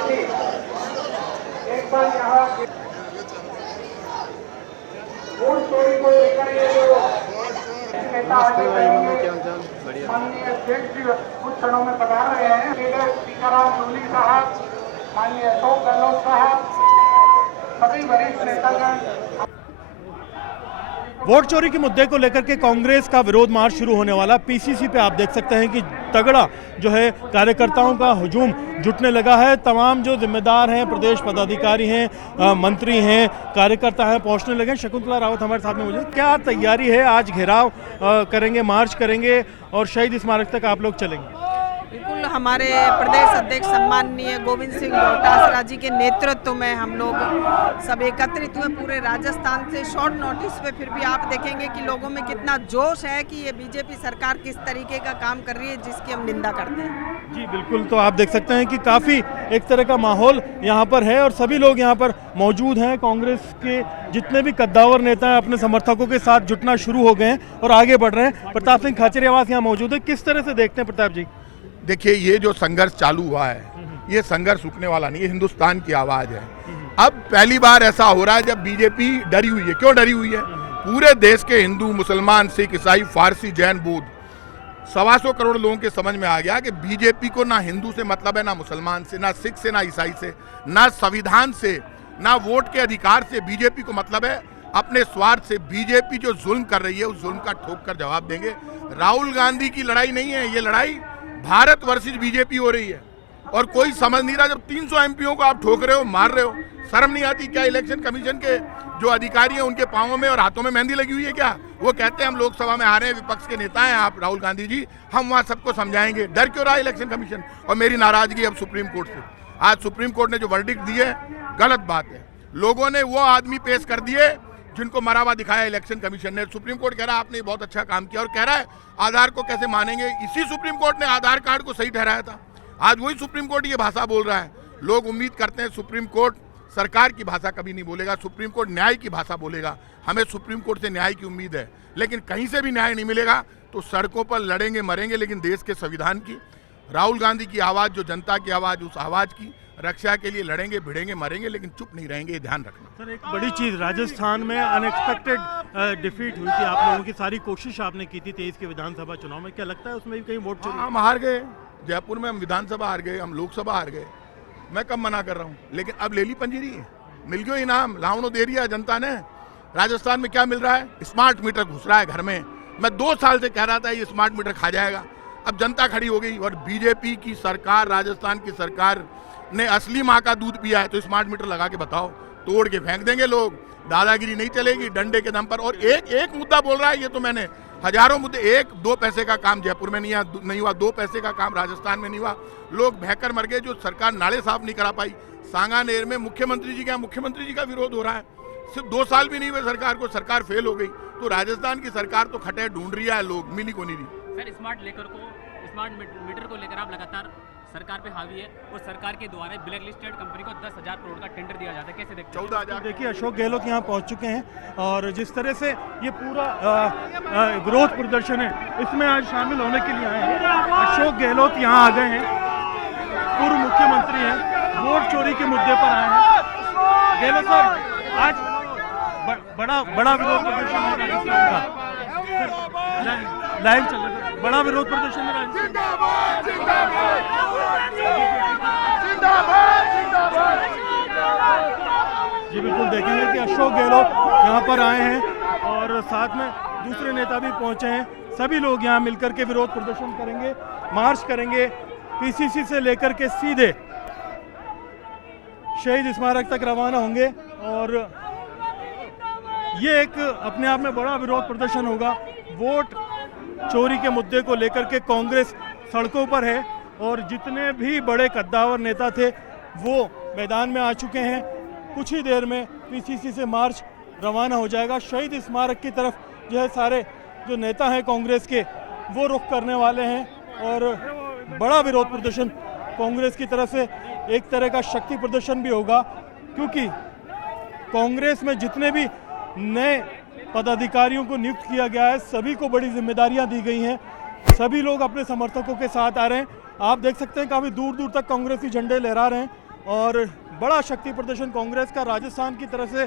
साथ ही एक बार यहाँ वोट चोरी को लेकर ये जो नेता आगे करेंगे, माननीय अध्यक्ष जी कुछ क्षणों में पधार रहे हैं। लीडर टीकाराम जूली साहब, माननीय अशोक गहलोत साहब, सभी वरिष्ठ नेतागण। वोट चोरी के मुद्दे को लेकर के कांग्रेस का विरोध मार्च शुरू होने वाला। पीसीसी पे आप देख सकते हैं कि तगड़ा जो है कार्यकर्ताओं का हुजूम जुटने लगा है। तमाम जो जिम्मेदार हैं, प्रदेश पदाधिकारी हैं, मंत्री हैं, कार्यकर्ता हैं, पहुंचने लगे। शकुंतला रावत हमारे साथ में मौजूद। क्या तैयारी है? आज घेराव करेंगे, मार्च करेंगे और शहीद स्मारक तक आप लोग चलेंगे? बिल्कुल, हमारे प्रदेश अध्यक्ष सम्माननीय गोविंद सिंह डोटासरा जी के नेतृत्व में हम लोग सब एकत्रित हुए पूरे राजस्थान से शॉर्ट नोटिस पे। फिर भी आप देखेंगे कि लोगों में कितना जोश है कि ये बीजेपी सरकार किस तरीके का काम कर रही है, जिसकी हम निंदा करते हैं। जी बिल्कुल, तो आप देख सकते हैं कि काफ़ी एक तरह का माहौल यहाँ पर है और सभी लोग यहाँ पर मौजूद हैं। कांग्रेस के जितने भी कद्दावर नेता हैं अपने समर्थकों के साथ जुटना शुरू हो गए हैं और आगे बढ़ रहे हैं। प्रताप सिंह खाचरियावास यहाँ मौजूद है। किस तरह से देखते हैं प्रताप जी? देखिए, ये जो संघर्ष चालू हुआ है, ये संघर्ष रुकने वाला नहीं है। हिंदुस्तान की आवाज है। अब पहली बार ऐसा हो रहा है जब बीजेपी डरी हुई है। क्यों डरी हुई है? पूरे देश के हिंदू, मुसलमान, सिख, ईसाई, फारसी, जैन, बौद्ध 125 करोड़ लोगों के समझ में आ गया कि बीजेपी को ना हिंदू से मतलब है, ना मुसलमान से, ना सिख से, ना ईसाई से, ना संविधान से, ना वोट के अधिकार से। बीजेपी को मतलब है अपने स्वार्थ से। बीजेपी जो जुल्म कर रही है उस जुल्म का ठोक कर जवाब देंगे। राहुल गांधी की लड़ाई नहीं है ये, लड़ाई भारत वर्सेस बीजेपी हो रही है। और कोई समझ नहीं रहा, जब 300 एमपीओ को आप ठोक रहे हो, मार रहे हो, शर्म नहीं आती क्या? इलेक्शन कमीशन के जो अधिकारी हैं उनके पांवों में और हाथों में मेहंदी लगी हुई है क्या? वो कहते हैं हम लोकसभा में आ रहे हैं, विपक्ष के नेता हैं आप राहुल गांधी जी, हम वहां सबको समझाएंगे। डर क्यों रहा इलेक्शन कमीशन? और मेरी नाराजगी अब सुप्रीम कोर्ट से। आज सुप्रीम कोर्ट ने जो वर्डिक्ट दी है गलत बात है। लोगों ने वो आदमी पेश कर दिए जिनको मरावा दिखाया इलेक्शन कमीशन ने। सुप्रीम कोर्ट कह रहा है आपने बहुत अच्छा काम किया और कह रहा है आधार को कैसे मानेंगे। इसी सुप्रीम कोर्ट ने आधार कार्ड को सही ठहराया था। आज वही सुप्रीम कोर्ट ये भाषा बोल रहा है। लोग उम्मीद करते हैं सुप्रीम कोर्ट सरकार की भाषा कभी नहीं बोलेगा, सुप्रीम कोर्ट न्याय की भाषा बोलेगा। हमें सुप्रीम कोर्ट से न्याय की उम्मीद है, लेकिन कहीं से भी न्याय नहीं मिलेगा तो सड़कों पर लड़ेंगे, मरेंगे, लेकिन देश के संविधान की, राहुल गांधी की आवाज़, जो जनता की आवाज़, उस आवाज़ की रक्षा के लिए लड़ेंगे, भिड़ेंगे, मरेंगे, लेकिन चुप नहीं रहेंगे, ये ध्यान रखना। सर, एक बड़ी चीज़, राजस्थान में अनएक्सपेक्टेड डिफीट हुई थी आप लोगों की। सारी कोशिश आपने की थी 23 के विधानसभा चुनाव में, क्या लगता है उसमें भी कहीं वोट चोरी? हम हार गए, जयपुर में हम विधानसभा हार गए, हम लोकसभा हार गए। मैं कब मना कर रहा हूँ, लेकिन अब ले ली पंजीरी, मिल गयो इनाम, लावणो दे दिया जनता ने। राजस्थान में क्या मिल रहा है? स्मार्ट मीटर घुस रहा है घर में। मैं 2 साल से कह रहा था ये स्मार्ट मीटर खा जाएगा, अब जनता खड़ी हो गई। और बीजेपी की सरकार, राजस्थान की सरकार ने असली माँ का दूध पिया है, तो स्मार्ट मीटर लगा के बताओ, तोड़ के फेंक देंगे लोग। दादागिरी नहीं चलेगी, डंडे के दम पर। और एक मुद्दा बोल रहा है, ये तो मैंने हजारों मुद्दे, 1-2 पैसे का काम जयपुर में नहीं हुआ, 2 पैसे का काम राजस्थान में नहीं हुआ, लोग बहकर मर गए। जो सरकार नाले साफ नहीं करा पाई, सांगानेर में मुख्यमंत्री जी का विरोध हो रहा है। सिर्फ 2 साल भी नहीं हुए सरकार को, सरकार फेल हो गई। तो राजस्थान की सरकार तो खटे ढूंढ रही है, लोग मिली को नहीं रही। सर, स्मार्ट मीटर को लेकर आप लगातार सरकार पे हावी है और सरकार के द्वारा ब्लैक लिस्टेड कंपनी को 10,000 करोड़ का टेंडर दिया जाता है, कैसे देखते हैं? 14,000। देखिए, अशोक गहलोत यहाँ पहुँच चुके हैं और जिस तरह से ये पूरा विरोध प्रदर्शन है, इसमें आज शामिल होने के लिए आए हैं। अशोक गहलोत यहाँ आ गए हैं, पूर्व मुख्यमंत्री हैं, वोट चोरी के मुद्दे पर आए हैं। गहलोत साहब, आज बड़ा विरोध प्रदर्शन हो रहा है, लाइव चल रहा है, बड़ा विरोध प्रदर्शन हो रहा है। जी बिल्कुल, देखेंगे कि अशोक गहलोत यहाँ पर आए हैं और साथ में दूसरे नेता भी पहुंचे हैं। सभी लोग यहाँ मिलकर के विरोध प्रदर्शन करेंगे, मार्च करेंगे, पीसीसी से लेकर के सीधे शहीद स्मारक तक रवाना होंगे। और ये एक अपने आप में बड़ा विरोध प्रदर्शन होगा। वोट चोरी के मुद्दे को लेकर के कांग्रेस सड़कों पर है और जितने भी बड़े कद्दावर नेता थे वो मैदान में आ चुके हैं। कुछ ही देर में पीसीसी से मार्च रवाना हो जाएगा। शहीद स्मारक की तरफ जो है सारे जो नेता हैं कांग्रेस के वो रुख करने वाले हैं और बड़ा विरोध प्रदर्शन कांग्रेस की तरफ से, एक तरह का शक्ति प्रदर्शन भी होगा, क्योंकि कांग्रेस में जितने भी नए पदाधिकारियों को नियुक्त किया गया है सभी को बड़ी जिम्मेदारियां दी गई हैं। सभी लोग अपने समर्थकों के साथ आ रहे हैं। आप देख सकते हैं काफ़ी दूर दूर तक कांग्रेसी झंडे लहरा रहे हैं और बड़ा शक्ति प्रदर्शन कांग्रेस का राजस्थान की तरफ से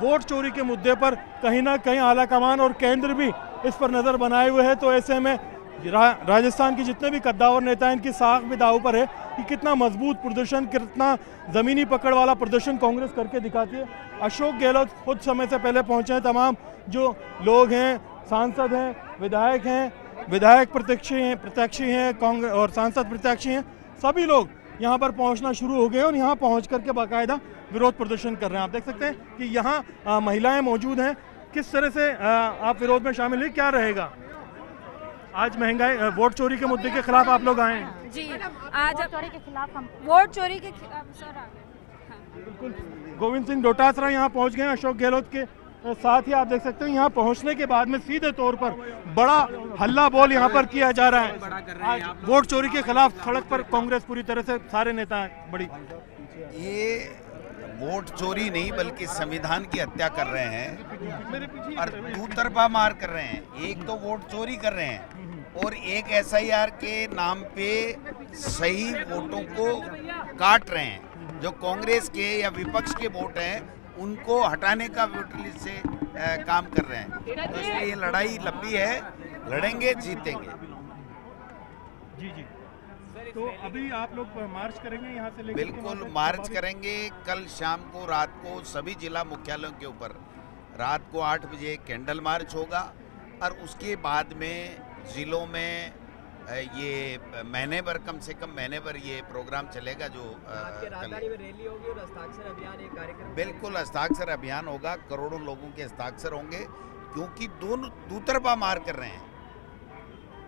वोट चोरी के मुद्दे पर कहीं ना कहीं आला कमान और केंद्र भी इस पर नज़र बनाए हुए है। तो ऐसे में राजस्थान के जितने भी कद्दावर नेता हैं इनकी साख भी दांव पर है कि कितना मजबूत प्रदर्शन, कितना ज़मीनी पकड़ वाला प्रदर्शन कांग्रेस करके दिखाती है। अशोक गहलोत खुद समय से पहले पहुंचे हैं। तमाम जो लोग हैं, सांसद हैं, विधायक प्रत्याशी हैं कांग्रेस और सांसद प्रत्याशी हैं, सभी लोग यहाँ पर पहुँचना शुरू हो गए और यहाँ पहुँच करके बाकायदा विरोध प्रदर्शन कर रहे हैं। आप देख सकते हैं कि यहाँ महिलाएं मौजूद हैं। किस तरह से आप विरोध में शामिल हुई, क्या रहेगा? आज महंगाई, वोट चोरी के मुद्दे के खिलाफ आप लोग आए हैं। जी, आज वोट चोरी के खिलाफ हम वोट चोरी के खिलाफ बिल्कुल गोविंद सिंह डोटासरा यहाँ पहुँच गए हैं अशोक गहलोत के साथ ही। आप देख सकते हैं यहाँ पहुँचने के बाद में सीधे तौर पर बड़ा हल्ला बोल यहाँ पर किया जा रहा है। आज वोट चोरी के खिलाफ सड़क पर कांग्रेस पूरी तरह से सारे नेता हैं। बड़ी ये वोट चोरी नहीं बल्कि संविधान की हत्या कर रहे हैं और दूतरफा मार कर रहे हैं। एक तो वोट चोरी कर रहे हैं और एक एसआईआर के नाम पे सही वोटों को काट रहे हैं। जो कांग्रेस के या विपक्ष के वोट हैं उनको हटाने का वोटर लिस्ट से काम कर रहे हैं। तो इसलिए ये लड़ाई लंबी है, लड़ेंगे, जीतेंगे। जी। तो अभी आप लोग मार्च करेंगे यहाँ से लेकर? बिल्कुल मार्च करेंगे। कल शाम को, रात को सभी जिला मुख्यालयों के ऊपर रात को 8 बजे कैंडल मार्च होगा और उसके बाद में जिलों में ये महीने भर, कम से कम महीने भर ये प्रोग्राम चलेगा। जो राजधानी में रैली होगी और हस्ताक्षर अभियान, एक कार्यक्रम। बिल्कुल हस्ताक्षर अभियान होगा, करोड़ों लोगों के हस्ताक्षर होंगे क्योंकि दोनों दूतरफा मार कर रहे हैं।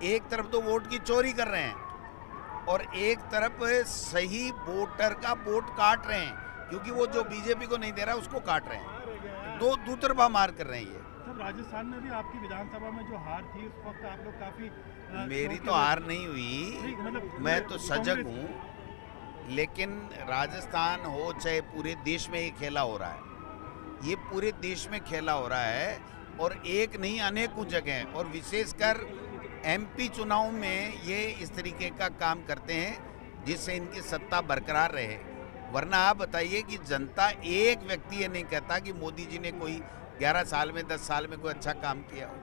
एक तरफ तो वोट की चोरी कर रहे हैं और एक तरफ सही वोटर का वोट काट रहे हैं क्योंकि वो जो बीजेपी को नहीं दे रहा उसको काट रहे हैं। दो दूतरफा मार कर रहे हैं ये। राजस्थान में भी आपकी विधानसभा में जो हार थी उस वक्त आप लोग काफी मेरी तो हार नहीं हुई, मैं तो सजग हूँ। लेकिन राजस्थान हो चाहे पूरे देश में ये खेला हो रहा है, ये पूरे देश में खेला हो रहा है और एक नहीं अनेकों जगह, और विशेषकर एमपी चुनाव में ये इस तरीके का काम करते हैं जिससे इनकी सत्ता बरकरार रहे। वरना आप बताइए कि जनता, एक व्यक्ति ये नहीं कहता कि मोदी जी ने कोई 11 साल में, 10 साल में कोई अच्छा काम किया हो।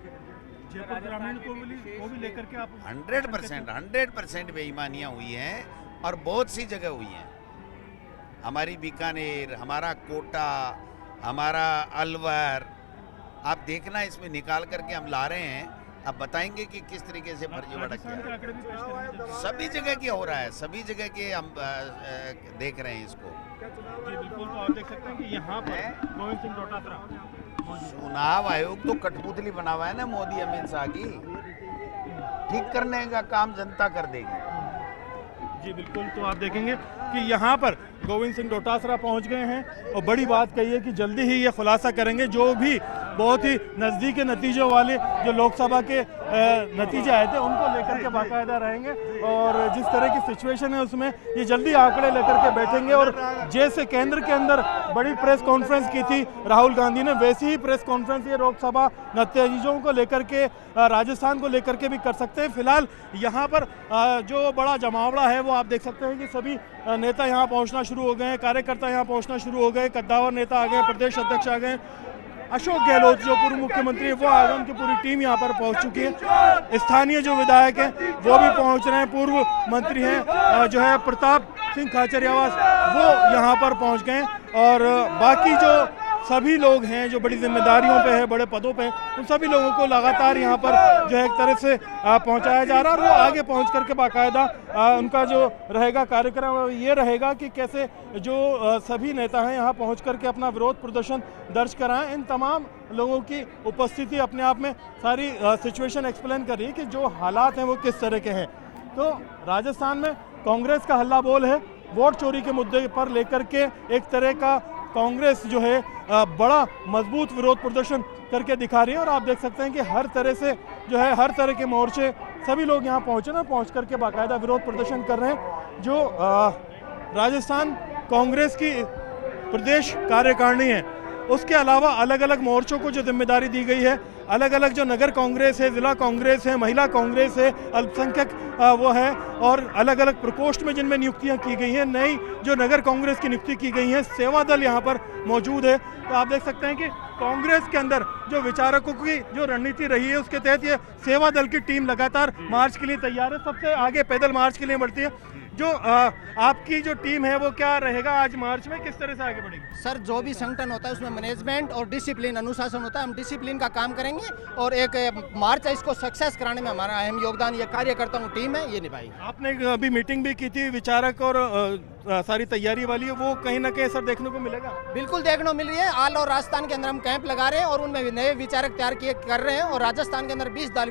जयपुर ग्रामीण को भी लेकर के आप 100% बेईमानियां हुई हैं और बहुत सी जगह हुई हैं। हमारी बीकानेर, हमारा कोटा, हमारा अलवर, आप देखना, इसमें निकाल करके हम ला रहे हैं। अब बताएंगे कि किस तरीके से फर्जीवाड़ा किया। सभी जगह के हो रहा है, सभी जगह के हम देख रहे हैं इसको। जी बिल्कुल। तो आप देख सकते हैं कि यहाँ पर गोविंद सिंह डोटासरा, चुनाव आयोग तो कठपुतली बना हुआ है ना मोदी अमित शाह की, ठीक करने का काम जनता कर देगी। जी बिल्कुल। तो आप देखेंगे कि यहाँ पर गोविंद सिंह डोटासरा पहुँच गए हैं और बड़ी बात कही है कि जल्दी ही ये खुलासा करेंगे। जो भी बहुत ही नज़दीक के नतीजों वाले जो लोकसभा के नतीजे आए थे उनको लेकर के बाकायदा रहेंगे और जिस तरह की सिचुएशन है उसमें ये जल्दी आंकड़े लेकर के बैठेंगे। और जैसे केंद्र के अंदर बड़ी प्रेस कॉन्फ्रेंस की थी राहुल गांधी ने, वैसी ही प्रेस कॉन्फ्रेंस ये लोकसभा नतीजों को लेकर के, राजस्थान को लेकर के भी कर सकते हैं। फिलहाल यहाँ पर जो बड़ा जमावड़ा है वो आप देख सकते हैं कि सभी नेता यहाँ पहुँचना शुरू हो गए हैं, कार्यकर्ता यहाँ पहुँचना शुरू हो गए, कद्दावर नेता आ गए, प्रदेश अध्यक्ष आ गए। अशोक गहलोत जो पूर्व मुख्यमंत्री है वो आ गए, उनकी पूरी टीम यहाँ पर पहुँच चुकी है। स्थानीय जो विधायक हैं वो भी पहुँच रहे हैं, पूर्व मंत्री हैं जो है प्रताप सिंह खाचरियावास, वो यहाँ पर पहुँच गए और बाकी जो सभी लोग हैं जो बड़ी जिम्मेदारियों पे है, बड़े पदों पे, उन सभी लोगों को लगातार यहाँ पर जो है एक तरह से पहुँचाया जा रहा है और वो आगे पहुँच करके बाकायदा उनका जो रहेगा कार्यक्रम ये रहेगा कि कैसे जो सभी नेता हैं यहाँ पहुँच करके अपना विरोध प्रदर्शन दर्ज कराएं। इन तमाम लोगों की उपस्थिति अपने आप में सारी सिचुएशन एक्सप्लेन कर रही है कि जो हालात हैं वो किस तरह के हैं। तो राजस्थान में कांग्रेस का हल्ला बोल है, वोट चोरी के मुद्दे पर लेकर के एक तरह का कांग्रेस जो है बड़ा मजबूत विरोध प्रदर्शन करके दिखा रही है और आप देख सकते हैं कि हर तरह से जो है हर तरह के मोर्चे सभी लोग यहाँ पहुँचे ना, पहुँच करके बाकायदा विरोध प्रदर्शन कर रहे हैं। जो राजस्थान कांग्रेस की प्रदेश कार्यकारिणी है उसके अलावा अलग अलग मोर्चों को जो जिम्मेदारी दी गई है अलग अलग जो नगर कांग्रेस है, जिला कांग्रेस है, महिला कांग्रेस है, अल्पसंख्यक वो है, और अलग अलग प्रकोष्ठ में जिनमें नियुक्तियां की गई हैं, नई जो नगर कांग्रेस की नियुक्ति की गई है, सेवा दल यहाँ पर मौजूद है। तो आप देख सकते हैं कि कांग्रेस के अंदर जो विचारकों की जो रणनीति रही है उसके तहत ये सेवा दल की टीम लगातार मार्च के लिए तैयार है, सबसे आगे पैदल मार्च के लिए बढ़ती है। जो आपकी जो टीम है वो क्या रहेगा आज मार्च में, किस तरह से आगे बढ़ेगी? सर, जो भी संगठन होता है उसमें मैनेजमेंट और डिसिप्लिन, अनुशासन होता है। हम डिसिप्लिन का काम करेंगे और एक मार्च है, इसको सक्सेस कराने में हमारा अहम योगदान, ये कार्यकर्ताओं टीम है, ये निभाई। आपने अभी मीटिंग भी की थी विचारक और सारी तैयारी वाली है, वो कहीं ना कहीं सर देखने को मिलेगा? बिल्कुल देखने को मिल रही है। आल और राजस्थान के अंदर हम कैंप लगा रहे हैं और उनमें नए विचारक तैयार कर रहे हैं, और राजस्थान के अंदर 20,000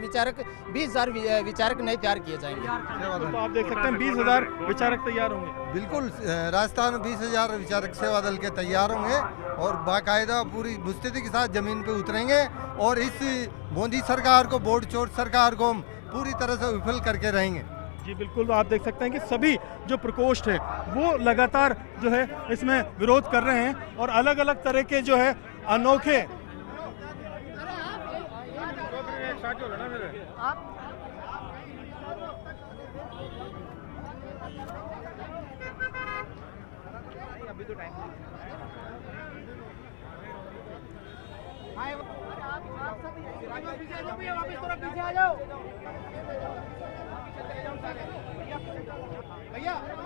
विचारक नए तैयार किए जाएंगे। तो आप देख सकते हैं 20,000 विचारक तैयार होंगे। बिल्कुल, राजस्थान में 20,000 विचारक सेवा दल के तैयार होंगे और बाकायदा पूरी मुस्तैदी के साथ जमीन पे उतरेंगे और इस मोदी सरकार को, बोर्ड चोर सरकार को पूरी तरह से विफल करके रहेंगे। जी बिल्कुल, आप देख सकते हैं कि सभी जो प्रकोष्ठ है वो लगातार जो है इसमें विरोध कर रहे हैं, और अलग अलग तरह के जो है अनोखे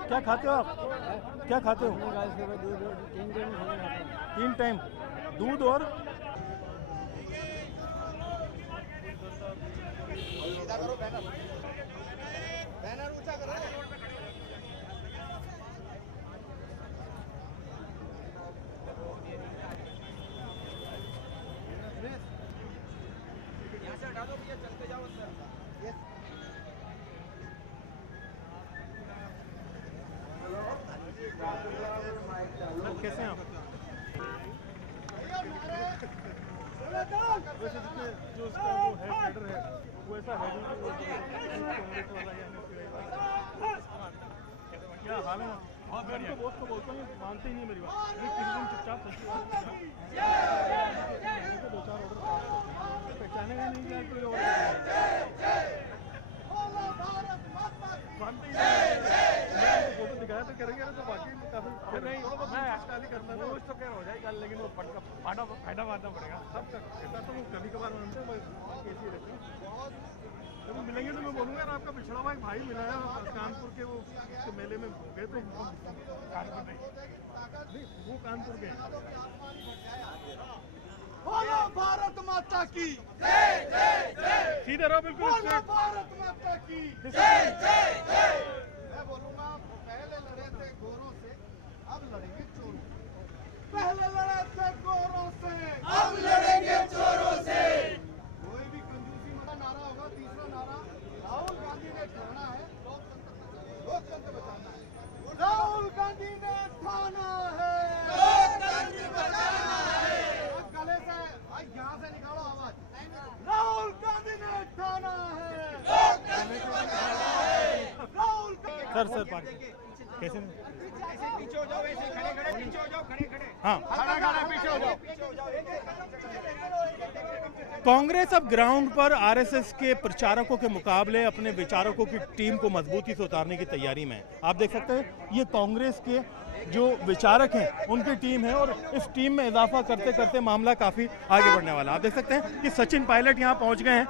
क्या खाते हो आप? क्या खाते हो? 3 टाइम दूध और कैसे हैं आप? वैसे जो उसका वो है कैडर है वो ऐसा है क्या हाल है? मैं उनको दोस्त को बोलता हूँ, मानते ही नहीं मेरी बात, किसी दिन चुपचाप दो चार ऑर्डर पहचाने का नहीं क्या कोई फोटो दिखाया तो करेंगे तो बाकी काफी नहीं, मैं आजकल करता हूँ तो क्या हो जाएगा, लेकिन वो फायदा मारना पड़ेगा सब तक। ऐसा तो कभी कभार मानते हैं, कैसी रहती है। जब मिलेंगे तो मैं बोलूँगा ना, आपका पिछड़ा हुआ एक भाई मिला है कानपुर के, वो मेले में गए थे, कानपुर नहीं वो कानपुर गए। बोलो भारत माता की सीधे रहो, बिल्कुल भारत माता की मैं बोलूंगा, पहले लड़े थे गोरों से, अब लड़ेंगे चोरों से। पहले लड़े थे गोरों से, अब लड़ेंगे चोरों से। कोई भी कंजूसी मत नारा होगा। तीसरा नारा राहुल गांधी ने ठाना है, लोकतंत्र बचाना है। राहुल गांधी ने ठाना है, लोकतंत्र बचाना है। गले से यहाँ से निकालो आवाज, राहुल गांधी ने ठाना है, लोकतंत्र बचाना है। राहुल सर कैसे पीछे हो जाओ, ऐसे खड़े खड़े पीछे हो जाओ, खड़े खड़े, हाँ खड़े खड़े पीछे हो जाओ। कांग्रेस अब ग्राउंड पर आरएसएस के प्रचारकों के मुकाबले अपने विचारकों की टीम को मजबूती से उतारने की तैयारी में है। आप देख सकते हैं ये कांग्रेस के जो विचारक हैं उनकी टीम है, और इस टीम में इजाफा करते करते मामला काफ़ी आगे बढ़ने वाला है। आप देख सकते हैं कि सचिन पायलट यहाँ पहुँच गए हैं।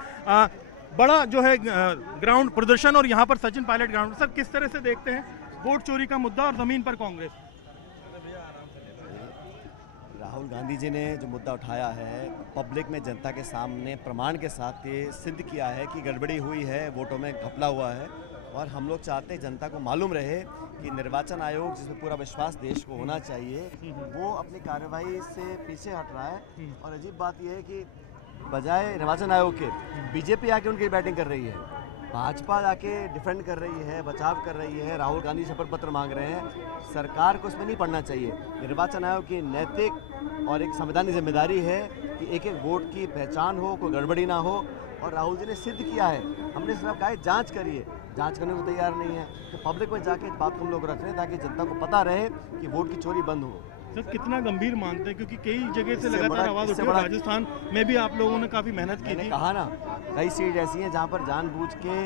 बड़ा जो है ग्राउंड प्रदर्शन, और यहाँ पर सचिन पायलट ग्राउंड। सर, किस तरह से देखते हैं वोट चोरी का मुद्दा और ज़मीन पर कांग्रेस? राहुल गांधी जी ने जो मुद्दा उठाया है, पब्लिक में जनता के सामने प्रमाण के साथ ये सिद्ध किया है कि गड़बड़ी हुई है, वोटों में घपला हुआ है। और हम लोग चाहते हैं जनता को मालूम रहे कि निर्वाचन आयोग, जिसमें पूरा विश्वास देश को होना चाहिए, वो अपनी कार्रवाई से पीछे हट रहा है। और अजीब बात यह है कि बजाय निर्वाचन आयोग के बीजेपी आके उनकी बैटिंग कर रही है, भाजपा जाके डिफेंड कर रही है, बचाव कर रही है, राहुल गांधी शपथ पत्र मांग रहे हैं। सरकार को इसमें नहीं पड़ना चाहिए। निर्वाचन आयोग की नैतिक और एक संवैधानिक जिम्मेदारी है कि एक एक वोट की पहचान हो, कोई गड़बड़ी ना हो। और राहुल जी ने सिद्ध किया है। हमने सिर्फ कहा है जांच करिए, जांच करने को तैयार नहीं है। तो पब्लिक में जाके इस बात को हम लोग रख रहे हैं ताकि जनता को पता रहे कि वोट की चोरी बंद हो। सर कितना गंभीर मानते हैं, क्योंकि कई जगह से इससे लगातार बड़ा- आवाज इससे उठी है, बड़ा- राजस्थान में भी आप लोगों ने काफी मेहनत की मैंने थी। कहा ना, कई सीट ऐसी हैं जहाँ पर जानबूझ के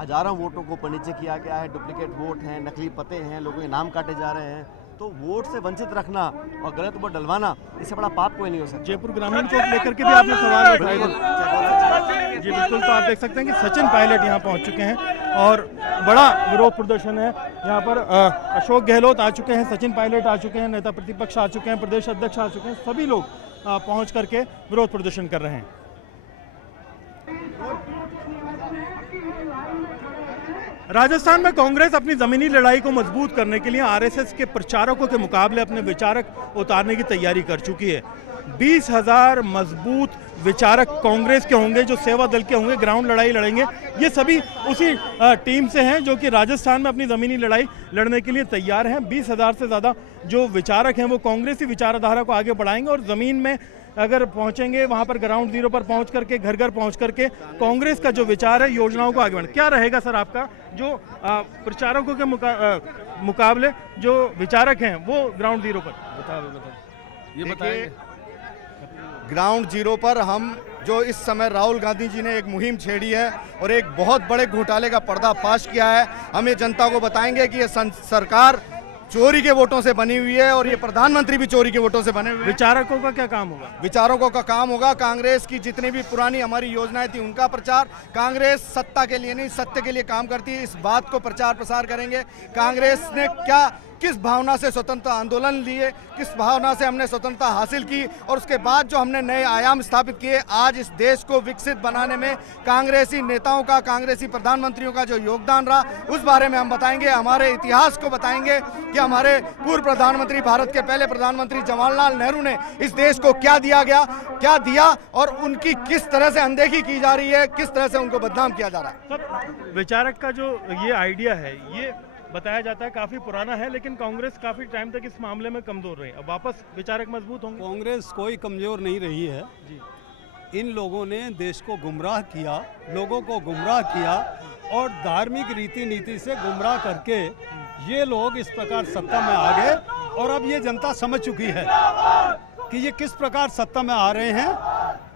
हजारों वोटों को ऊपर नीचे किया गया है, डुप्लीकेट वोट हैं, नकली पते हैं, लोगों के नाम काटे जा रहे हैं। तो वोट से वंचित रखना और गलत वोट डलवाना, इससे बड़ा पाप कोई नहीं हो सकता। जयपुर ग्रामीण को लेकर के भी आपने सवाल उठाए थे। जी बिल्कुल, तो आप देख सकते हैं कि सचिन पायलट यहाँ पहुँच चुके हैं और बड़ा विरोध प्रदर्शन है यहाँ पर। अशोक गहलोत आ चुके हैं, सचिन पायलट आ चुके हैं, नेता प्रतिपक्ष आ चुके हैं, प्रदेश अध्यक्ष आ चुके हैं, सभी लोग पहुँच करके विरोध प्रदर्शन कर रहे हैं। राजस्थान में कांग्रेस अपनी जमीनी लड़ाई को मजबूत करने के लिए आरएसएस के प्रचारकों के मुकाबले अपने विचारक उतारने की तैयारी कर चुकी है। 20,000 मजबूत विचारक कांग्रेस के होंगे, जो सेवा दल के होंगे, ग्राउंड लड़ाई लड़ेंगे। ये सभी उसी टीम से हैं जो कि राजस्थान में अपनी ज़मीनी लड़ाई लड़ने के लिए तैयार हैं। 20,000 से ज़्यादा जो विचारक हैं वो कांग्रेसी विचारधारा को आगे बढ़ाएंगे और ज़मीन में अगर पहुंचेंगे, वहां पर ग्राउंड जीरो पर पहुंच करके, घर घर पहुंच करके कांग्रेस का जो विचार है, योजनाओं को आगे बढ़ाना। क्या रहेगा सर आपका जो प्रचारकों के मुकाबले जो विचारक हैं वो ग्राउंड जीरो पर? ये बताइए। ग्राउंड जीरो पर हम जो इस समय राहुल गांधी जी ने एक मुहिम छेड़ी है और एक बहुत बड़े घोटाले का पर्दाफाश किया है, हम ये जनता को बताएंगे कि ये सरकार चोरी के वोटों से बनी हुई है और ये प्रधानमंत्री भी चोरी के वोटों से बने हुए हैं। विचारकों का क्या काम होगा? विचारकों का काम होगा कांग्रेस की जितनी भी पुरानी हमारी योजनाएं थी उनका प्रचार। कांग्रेस सत्ता के लिए नहीं, सत्य के लिए काम करती है, इस बात को प्रचार प्रसार करेंगे। कांग्रेस ने किस भावना से स्वतंत्रता आंदोलन लिए, किस भावना से हमने स्वतंत्रता हासिल की और उसके बाद जो हमने नए आयाम स्थापित किए, आज इस देश को विकसित बनाने में कांग्रेसी नेताओं का, कांग्रेसी प्रधानमंत्रियों का जो योगदान रहा, उस बारे में हम बताएंगे। हमारे इतिहास को बताएंगे कि हमारे पूर्व प्रधानमंत्री, भारत के पहले प्रधानमंत्री जवाहरलाल नेहरू ने इस देश को क्या दिया और उनकी किस तरह से अनदेखी की जा रही है, किस तरह से उनको बदनाम किया जा रहा है। सर विचारक का जो ये आइडिया है, ये बताया जाता है काफी पुराना है, लेकिन कांग्रेस काफी टाइम तक इस मामले में कमजोर रही। अब वापस विचारक मजबूत होंगे। कांग्रेस कोई कमजोर नहीं रही है जी। इन लोगों ने देश को गुमराह किया, लोगों को गुमराह किया और धार्मिक रीति नीति से गुमराह करके ये लोग इस प्रकार सत्ता में आ गए और अब ये जनता समझ चुकी है कि ये किस प्रकार सत्ता में आ रहे हैं।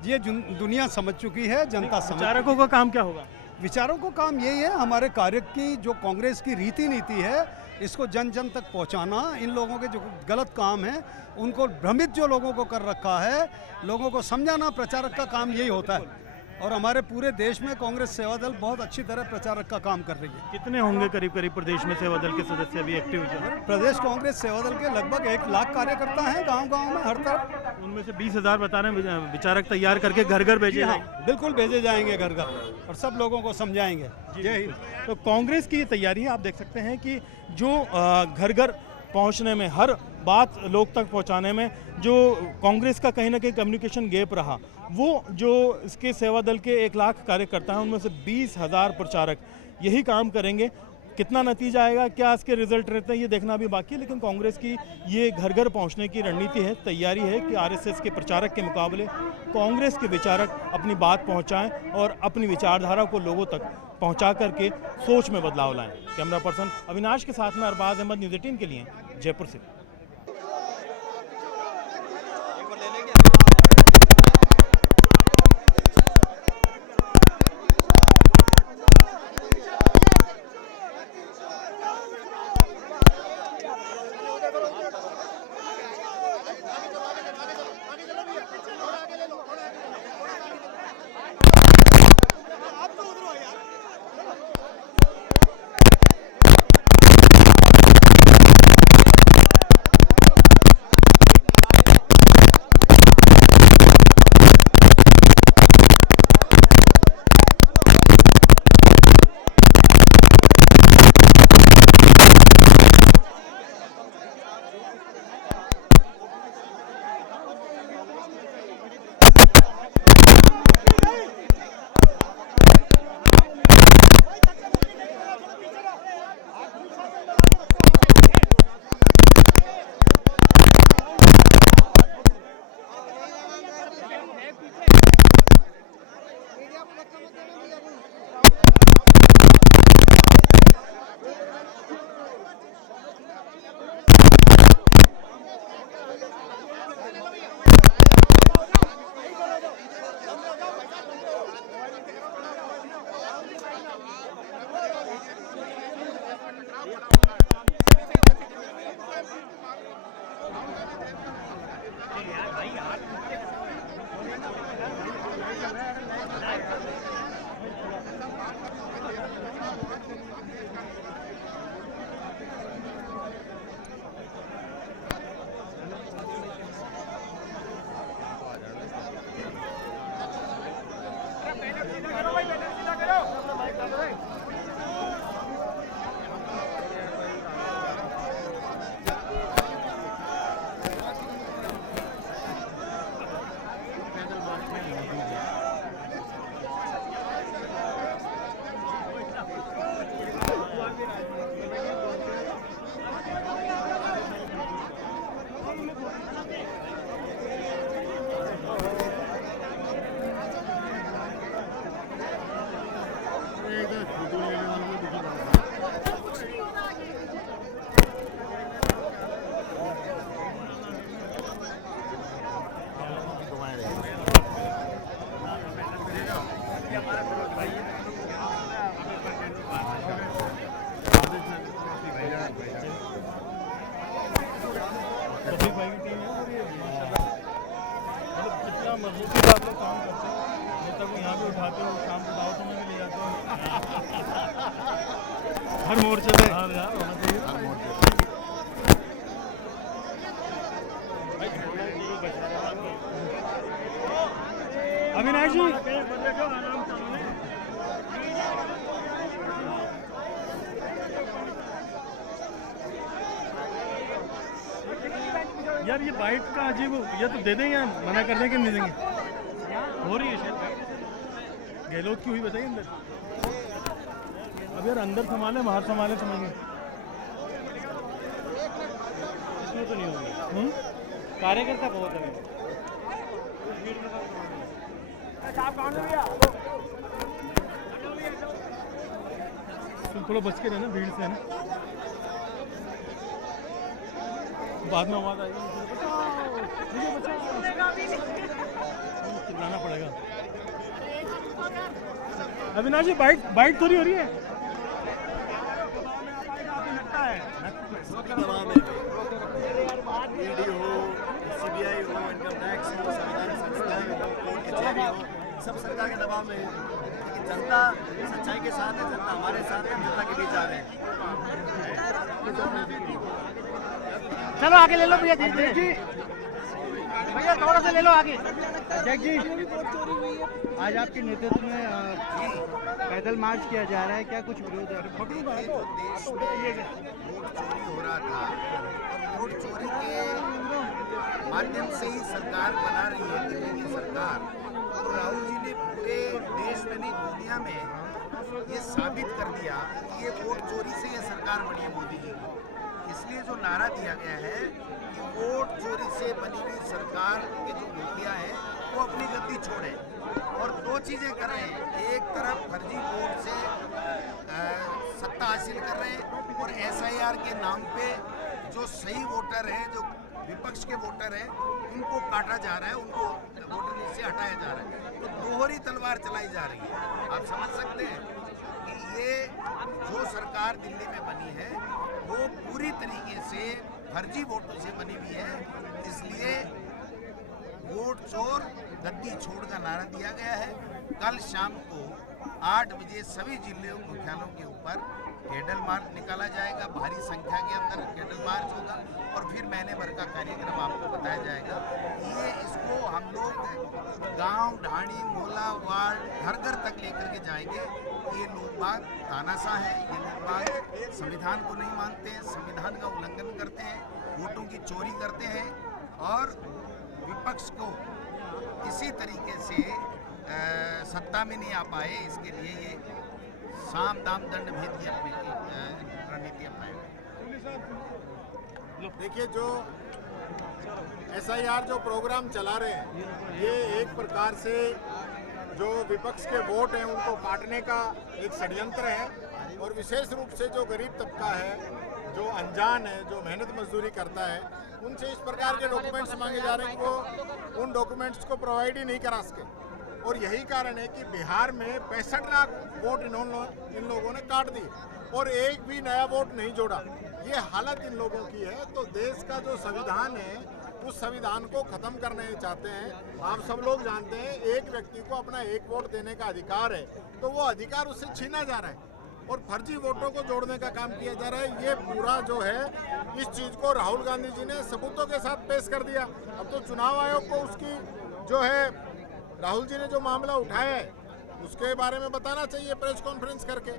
ये दुनिया समझ चुकी है, जनता समझ। विचारकों का काम क्या होगा? विचारों को काम यही है, हमारे कार्य की जो कांग्रेस की रीति नीति है इसको जन जन तक पहुंचाना। इन लोगों के जो गलत काम है उनको भ्रमित जो लोगों को कर रखा है, लोगों को समझाना प्रचारक का काम यही होता है। और हमारे पूरे देश में कांग्रेस सेवा दल बहुत अच्छी तरह प्रचारक का काम कर रही है। कितने होंगे करीब प्रदेश में सेवा दल के सदस्य अभी एक्टिव हैं? प्रदेश कांग्रेस सेवा दल के लगभग 1 लाख कार्यकर्ता हैं गांव-गांव में, हर तरफ। उनमें से 20,000 बता रहे हैं विचारक तैयार करके घर घर भेजे जाएंगे। बिल्कुल भेजे जाएंगे घर घर और सब लोगों को समझाएंगे। जय हिंद। तो कांग्रेस की ये तैयारी है। आप देख सकते हैं कि जो घर घर पहुंचने में, हर बात लोग तक पहुंचाने में जो कांग्रेस का कहीं ना कहीं कम्युनिकेशन गैप रहा, वो जो इसके सेवा दल के 1 लाख कार्यकर्ता हैं उनमें से 20,000 प्रचारक यही काम करेंगे। कितना नतीजा आएगा, क्या इसके रिजल्ट रहते हैं, ये देखना भी बाकी है। लेकिन कांग्रेस की ये घर घर पहुंचने की रणनीति है, तैयारी है कि आरएसएस के प्रचारक के मुकाबले कांग्रेस के विचारक अपनी बात पहुंचाएं और अपनी विचारधारा को लोगों तक पहुंचा करके सोच में बदलाव लाएं। कैमरा पर्सन अविनाश के साथ में अरबाज अहमद, न्यूज़ 18 के लिए जयपुर से। यहाँ पे उठाते हो, शाम को दावतों में भी ले जाते हो। हर मोर्चे पे हाँ यार होना चाहिए। अविनाश जी यार ये बाइट का अजीब, ये तो दे देंगे, मना कर देंगे नहीं देंगे। हो रही है शायद गहलोत की हुई, बताइए अंदर। अब यार अंदर संभाले बाहर संभाले समझिए, इसमें तो नहीं होगी। कार्यकर्ता बहुत है, तुम थोड़ा बच के रहना भीड़ से, है ना। बाद में आवाज आएगी, चिल्लाना पड़ेगा। अविनाश जी बाइट थोड़ी हो रही है। ईडी हो, सीबीआई हो, इनकम टैक्स हो, संविधानिक संस्थाएं हो, कोर्ट कचहरी हो, सब सरकार के दबाव में है। लेकिन जनता सच्चाई के साथ है, जनता हमारे साथ है, जनता के बीच आ रहे हैं। चलो आगे ले लो भैया जी, भैया थोड़ा सा ले लो आगे। अध्यक्ष जी, आज आपके नेतृत्व में पैदल मार्च किया जा रहा है, क्या कुछ विरोध है? देश में वोट चोरी हो रहा था और वोट चोरी के माध्यम से ही सरकार बना रही है दिल्ली की सरकार। और राहुल जी ने पूरे देश में नहीं दुनिया में ये साबित कर दिया कि ये वोट चोरी से ये सरकार बनी है मोदी जी की। इसलिए जो नारा दिया गया है कि वोट चोरी से बनी हुई सरकार के जो मुखिया हैं वो अपनी गद्दी छोड़े, और दो चीज़ें कर रहे हैं। एक तरफ फर्जी वोट से सत्ता हासिल कर रहे हैं और SIR के नाम पे जो सही वोटर हैं, जो विपक्ष के वोटर हैं, उनको काटा जा रहा है, उनको वोटर लिस्ट से हटाया जा रहा है। तो दोहरी तलवार चलाई जा रही है। आप समझ सकते हैं कि ये जो सरकार दिल्ली में बनी है वो पूरी तरीके से फर्जी वोटों से बनी हुई है। इसलिए वोट चोर गद्दी छोड़ का नारा दिया गया है। कल शाम को 8 बजे सभी जिले मुख्यालयों के ऊपर कैंडल मार्च निकाला जाएगा, भारी संख्या के अंदर कैंडल मार्च होगा और फिर महीने भर का कार्यक्रम आपको बताया जाएगा। ये इसको हम लोग गांव, ढाणी, मोहल्ला, वार्ड, घर घर तक लेकर के जाएंगे। ये लोग बाग तानाशाह हैं, ये लोग बाग संविधान को नहीं मानते हैं, संविधान का उल्लंघन करते हैं, वोटों की चोरी करते हैं और विपक्ष को इसी तरीके से सत्ता में नहीं आ पाए। इसके लिए ये साम दाम दंड भेद की अपनी रणनीति अपनाएगा। देखिए, जो SIR जो प्रोग्राम चला रहे हैं, ये एक प्रकार से जो विपक्ष के वोट हैं उनको काटने का एक षड्यंत्र है। और विशेष रूप से जो गरीब तबका है, जो अनजान है, जो मेहनत मजदूरी करता है, उनसे इस प्रकार के डॉक्यूमेंट्स मांगे जा रहे हैं कि वो उन डॉक्यूमेंट्स को प्रोवाइड ही नहीं करा सके। और यही कारण है कि बिहार में 65 लाख वोट इन लोगों ने काट दिए और एक भी नया वोट नहीं जोड़ा। ये हालत इन लोगों की है। तो देश का जो संविधान है उस संविधान को खत्म करने चाहते हैं। आप सब लोग जानते हैं, एक व्यक्ति को अपना एक वोट देने का अधिकार है, तो वो अधिकार उससे छीना जा रहा है और फर्जी वोटों को जोड़ने का काम किया जा रहा है। ये पूरा जो है इस चीज़ को राहुल गांधी जी ने सबूतों के साथ पेश कर दिया। अब तो चुनाव आयोग को उसकी जो है राहुल जी ने जो मामला उठाया है उसके बारे में बताना चाहिए प्रेस कॉन्फ्रेंस करके,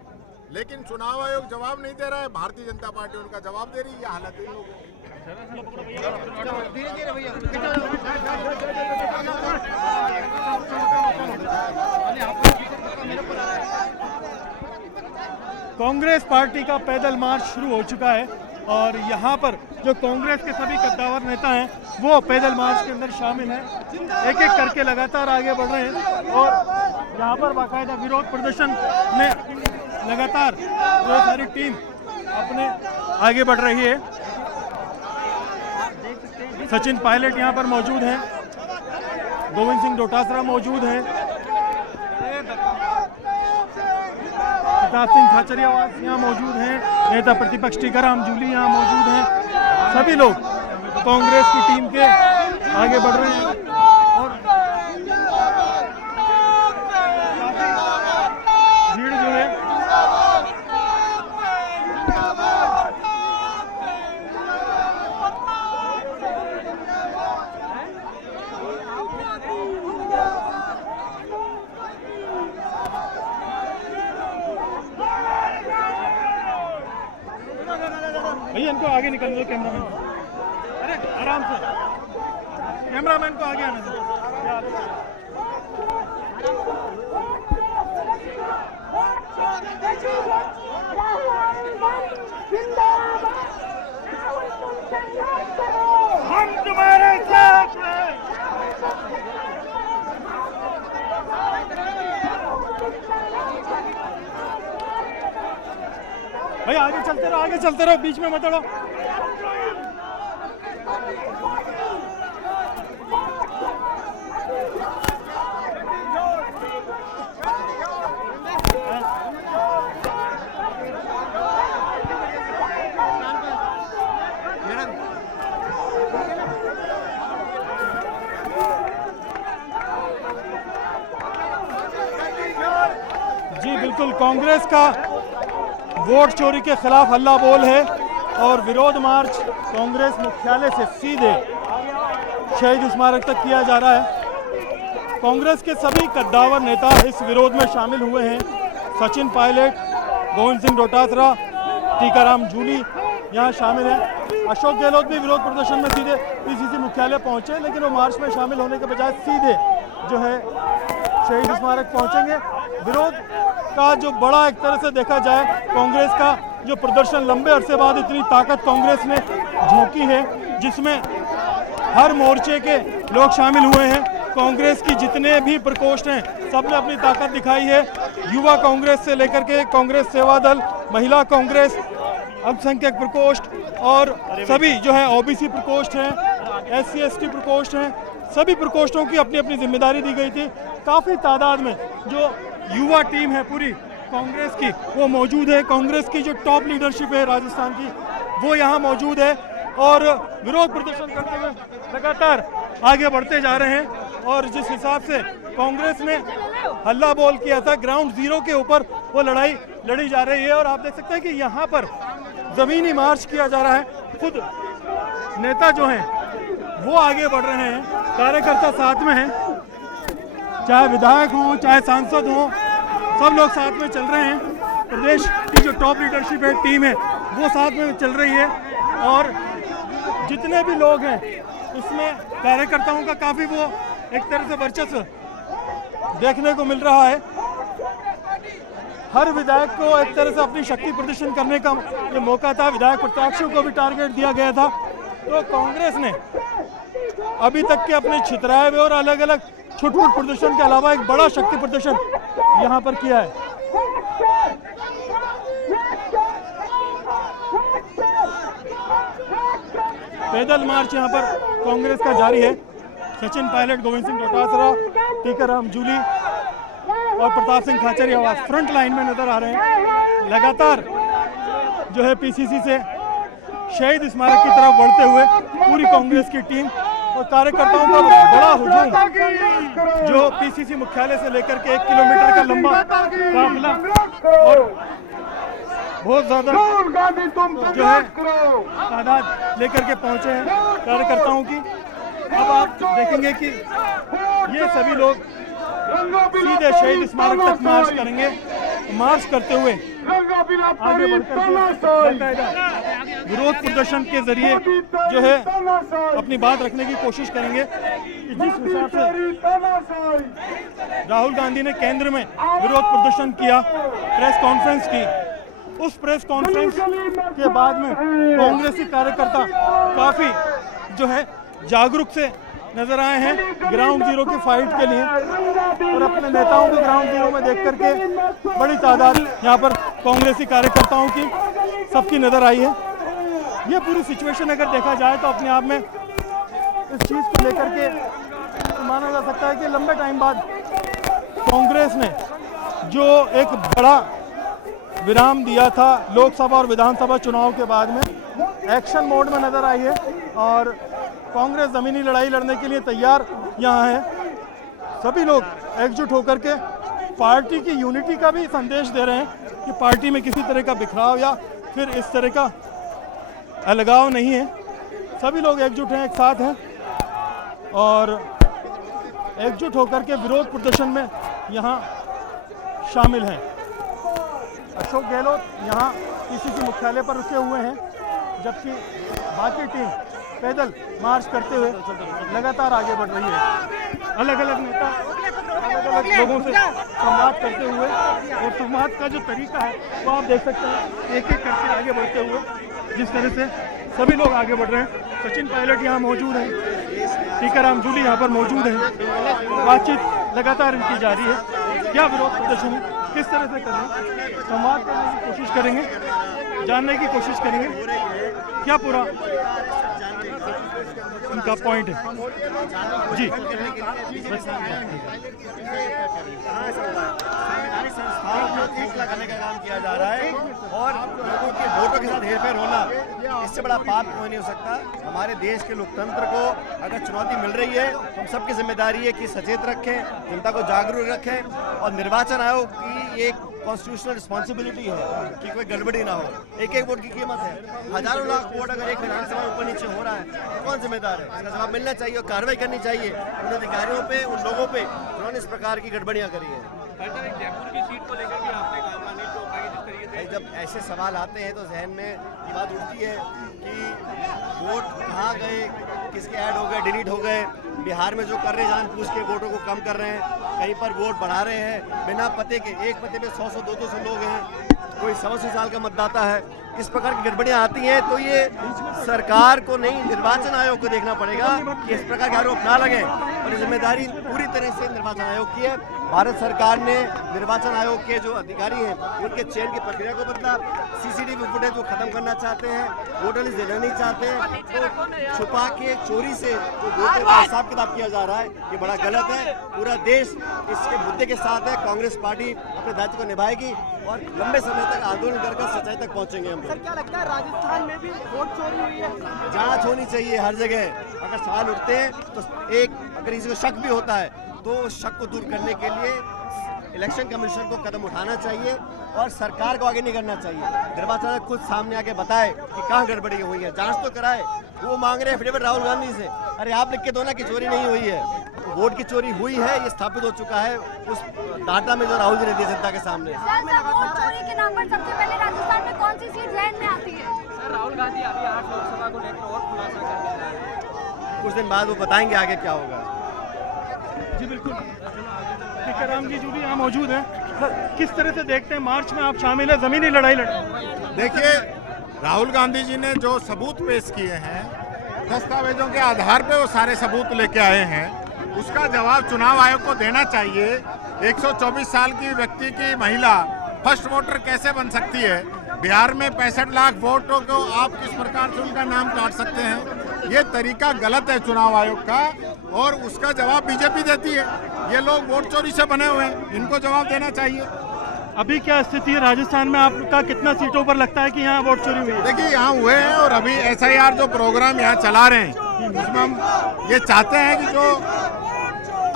लेकिन चुनाव आयोग जवाब नहीं दे रहा है। भारतीय जनता पार्टी उनका जवाब दे रही है। हालत इन लोगों कांग्रेस पार्टी का पैदल मार्च शुरू हो चुका है और यहाँ पर जो कांग्रेस के सभी कद्दावर नेता हैं वो पैदल मार्च के अंदर शामिल हैं, एक एक करके लगातार आगे बढ़ रहे हैं और यहाँ पर बाकायदा विरोध प्रदर्शन में लगातार वो सारी टीम अपने आगे बढ़ रही है। सचिन पायलट यहाँ पर मौजूद हैं, गोविंद सिंह डोटासरा मौजूद हैं, प्रताप सिंह खाचरियावास यहाँ मौजूद हैं, नेता प्रतिपक्ष टीकाराम जूली यहाँ मौजूद हैं। सभी लोग कांग्रेस की टीम के आगे बढ़ रहे हैं और आगे निकलने दो, कैमरामैन अरे आराम से, कैमरामैन को आगे आने दो। हम तुम्हारे साथ हैं। भाई आगे चलते रहो, बीच में मत अड़ो। जी बिल्कुल, कांग्रेस का वोट चोरी के खिलाफ हल्ला बोल है और विरोध मार्च कांग्रेस मुख्यालय से सीधे शहीद स्मारक तक किया जा रहा है। कांग्रेस के सभी कद्दावर नेता इस विरोध में शामिल हुए हैं। सचिन पायलट, गोविंद सिंह डोटासरा, टीकाराम जूली यहाँ शामिल हैं। अशोक गहलोत भी विरोध प्रदर्शन में सीधे पीसीसी मुख्यालय पहुँचे, लेकिन वो मार्च में शामिल होने के बजाय सीधे जो है शहीद स्मारक पहुँचेंगे। विरोध का जो बड़ा एक तरह से देखा जाए, कांग्रेस का जो प्रदर्शन, लंबे अरसे बाद इतनी ताकत कांग्रेस ने झोंकी है, जिसमें हर मोर्चे के लोग शामिल हुए हैं। कांग्रेस की जितने भी प्रकोष्ठ हैं, सब ने अपनी ताकत दिखाई है। युवा कांग्रेस से लेकर के कांग्रेस सेवा दल, महिला कांग्रेस, अल्पसंख्यक प्रकोष्ठ और सभी जो है ओबीसी प्रकोष्ठ हैं, SC/ST प्रकोष्ठ हैं, सभी प्रकोष्ठों की अपनी अपनी जिम्मेदारी दी गई थी। काफ़ी तादाद में जो युवा टीम है पूरी कांग्रेस की वो मौजूद है। कांग्रेस की जो टॉप लीडरशिप है राजस्थान की वो यहाँ मौजूद है और विरोध प्रदर्शन करते हुए लगातार आगे बढ़ते जा रहे हैं। और जिस हिसाब से कांग्रेस ने हल्ला बोल किया था, ग्राउंड जीरो के ऊपर वो लड़ाई लड़ी जा रही है। और आप देख सकते हैं कि यहाँ पर जमीनी मार्च किया जा रहा है। खुद नेता जो हैं वो आगे बढ़ रहे हैं, कार्यकर्ता साथ में हैं, चाहे विधायक हों चाहे सांसद हों, सब लोग साथ में चल रहे हैं। प्रदेश की जो टॉप लीडरशिप है, टीम है, वो साथ में चल रही है। और जितने भी लोग हैं इसमें कार्यकर्ताओं का काफ़ी वो एक तरह से वर्चस्व देखने को मिल रहा है। हर विधायक को एक तरह से अपनी शक्ति प्रदर्शन करने का ये मौका था। विधायक प्रत्याशियों को भी टारगेट दिया गया था। तो कांग्रेस ने अभी तक के अपने छितराए हुए और अलग अलग छुटपुट प्रदर्शन के अलावा एक बड़ा शक्ति प्रदर्शन यहाँ पर किया है। पैदल मार्च यहाँ पर कांग्रेस का जारी है। सचिन पायलट, गोविंद सिंह डोटासरा, टीकाराम जूली और प्रताप सिंह खाचरिया फ्रंट लाइन में नजर आ रहे हैं। लगातार जो है पीसीसी से शहीद स्मारक की तरफ बढ़ते हुए पूरी कांग्रेस की टीम और कार्यकर्ताओं का बड़ा हुजूम जो पीसीसी मुख्यालय से लेकर के 1 किलोमीटर का लंबा काफिला और बहुत ज्यादा जो है तादाद लेकर के पहुंचे हैं कार्यकर्ताओं की। अब आप देखेंगे कि ये सभी लोग सीधे शहीद स्मारक तक मार्च करेंगे। मार्च करते हुए आगे बढ़कर विरोध प्रदर्शन के जरिए जो है अपनी बात रखने की कोशिश करेंगे कि जिस हिसाब से राहुल गांधी ने केंद्र में विरोध प्रदर्शन किया, प्रेस कॉन्फ्रेंस की, उस प्रेस कॉन्फ्रेंस के बाद में कांग्रेसी कार्यकर्ता काफी जो है जागरूक से नजर आए हैं ग्राउंड जीरो की फाइट के लिए और अपने नेताओं को ग्राउंड जीरो में देख करके बड़ी तादाद यहाँ पर कांग्रेसी कार्यकर्ताओं की सबकी नजर आई है। ये पूरी सिचुएशन अगर देखा जाए तो अपने आप में इस चीज़ को लेकर के माना जा सकता है कि लंबे टाइम बाद कांग्रेस ने जो एक बड़ा विराम दिया था लोकसभा और विधानसभा चुनाव के बाद में, एक्शन मोड में नजर आई है और कांग्रेस जमीनी लड़ाई लड़ने के लिए तैयार यहाँ है। सभी लोग एकजुट होकर के पार्टी की यूनिटी का भी संदेश दे रहे हैं कि पार्टी में किसी तरह का बिखराव या फिर इस तरह का अलगाव नहीं है। सभी लोग एकजुट हैं, एक साथ हैं और एकजुट होकर के विरोध प्रदर्शन में यहाँ शामिल हैं। अशोक गहलोत यहाँ पीसीसी मुख्यालय पर रुके हुए हैं जबकि बाकी टीम पैदल मार्च करते हुए लगातार आगे बढ़ रही है। अलग अलग नेता अलग अलग लोगों से संवाद करते हुए, और संवाद का जो तरीका है वो आप देख सकते हैं, एक एक करके आगे बढ़ते हुए जिस तरह से सभी लोग आगे बढ़ रहे हैं। सचिन पायलट यहाँ मौजूद हैं, टीकाराम जूली यहाँ पर मौजूद हैं। बातचीत लगातार इनकी जारी है। क्या विरोध प्रदर्शन है, किस तरह से करें, संवाद करने की कोशिश करेंगे, जानने की कोशिश करेंगे क्या पूरा उनका पॉइंट है। जी संस्थाओं को खोखला करने का काम किया जा रहा है और लोगों के वोटों के साथ हेरफेर होना, इससे बड़ा पाप कोई नहीं हो सकता। हमारे देश के लोकतंत्र को अगर चुनौती मिल रही है तो हम सबकी जिम्मेदारी है कि सचेत रखें, जनता को जागरूक रखें, और निर्वाचन आयोग की एक कॉन्स्टिट्यूशनल रिस्पॉन्सिबिलिटी है कि कोई गड़बड़ी ना हो। एक एक वोट की कीमत है, हजारों लाख वोट अगर एक विधानसभा ऊपर नीचे हो रहा है तो कौन जिम्मेदार है? इसका जवाब मिलना चाहिए और कार्रवाई करनी चाहिए उन अधिकारियों पे, उन लोगों पे जिन्होंने इस प्रकार की गड़बड़ियां करी है। जयपुर की सीट को लेकर भी आपने कहा नहीं तो जिस तरीके से जब ऐसे सवाल आते हैं तो जहन में ये बात उठती है कि वोट कहाँ गए, किसके ऐड हो गए, डिलीट हो गए। बिहार में जो कर रहे हैं जानबूझ के वोटों को कम कर रहे हैं, कहीं पर वोट बढ़ा रहे हैं बिना पते के, एक पते पे 100-100, 200 लोग हैं, कोई 100 साल का मतदाता है। इस प्रकार की गड़बड़ियां आती हैं तो ये सरकार को नहीं, निर्वाचन आयोग को देखना पड़ेगा कि इस प्रकार के आरोप ना लगे, और ये जिम्मेदारी पूरी तरह से निर्वाचन आयोग की है। भारत सरकार ने निर्वाचन आयोग के जो अधिकारी हैं उनके चयन की प्रक्रिया को बदला, सीसीटीवी फुटेज को खत्म करना चाहते हैं, वोटर लिस्ट देना नहीं चाहते हैं, तो छुपा के चोरी से जो वोटर का हिसाब किताब किया जा रहा है ये बड़ा गलत है। पूरा देश इसके मुद्दे के साथ है। कांग्रेस पार्टी अपने दायित्व को निभाएगी और लंबे समय तक आंदोलन कर सच्चाई तक पहुंचेंगे हम। सर क्या लगता है राजस्थान में भी वोट चोरी हुई है? जांच होनी चाहिए हर जगह। अगर सवाल उठते हैं तो अगर किसी को शक भी होता है तो शक को दूर करने के लिए इलेक्शन कमीशन को कदम उठाना चाहिए और सरकार को आगे नहीं करना चाहिए। निर्वाचन आयोग खुद सामने आके बताए कि कहाँ गड़बड़ी हुई है, जांच तो कराए। वो मांग रहे हैं एफिडेविट राहुल गांधी से, अरे आप लिख के दो ना कि चोरी नहीं हुई है। वोट की चोरी हुई है, ये स्थापित हो चुका है उस डाटा में जो राहुल जी ने दिया जनता के सामने। वोट चोरी के नाम पर सबसे पहले राजस्थान में कौन सी सीट ध्यान में आती है? सर राहुल गांधी अभी 8 लोकसभा को लेकर और खुलासा कर दे रहे हैं। कुछ दिन बाद वो बताएंगे आगे क्या होगा। जी बिल्कुल, टीकाराम जी जूली यहाँ मौजूद हैं। किस तरह से देखते हैं मार्च में आप शामिल है, जमीनी लड़ाई लड़े? देखिए, राहुल गांधी जी ने जो सबूत पेश किए हैं, दस्तावेजों के आधार पे वो सारे सबूत लेके आए हैं, उसका जवाब चुनाव आयोग को देना चाहिए। 124 साल की व्यक्ति की महिला फर्स्ट वोटर कैसे बन सकती है? बिहार में 65 लाख वोटों को आप किस प्रकार से उनका नाम काट सकते हैं? ये तरीका गलत है चुनाव आयोग का, और उसका जवाब बीजेपी देती है। ये लोग वोट चोरी से बने हुए हैं, इनको जवाब देना चाहिए। अभी क्या स्थिति है राजस्थान में? आपका कितना सीटों पर लगता है कि यहाँ वोट चोरी हुई है? देखिए, यहाँ हुए हैं, और अभी SIR जो प्रोग्राम यहाँ चला रहे हैं उसमें हम ये चाहते हैं कि जो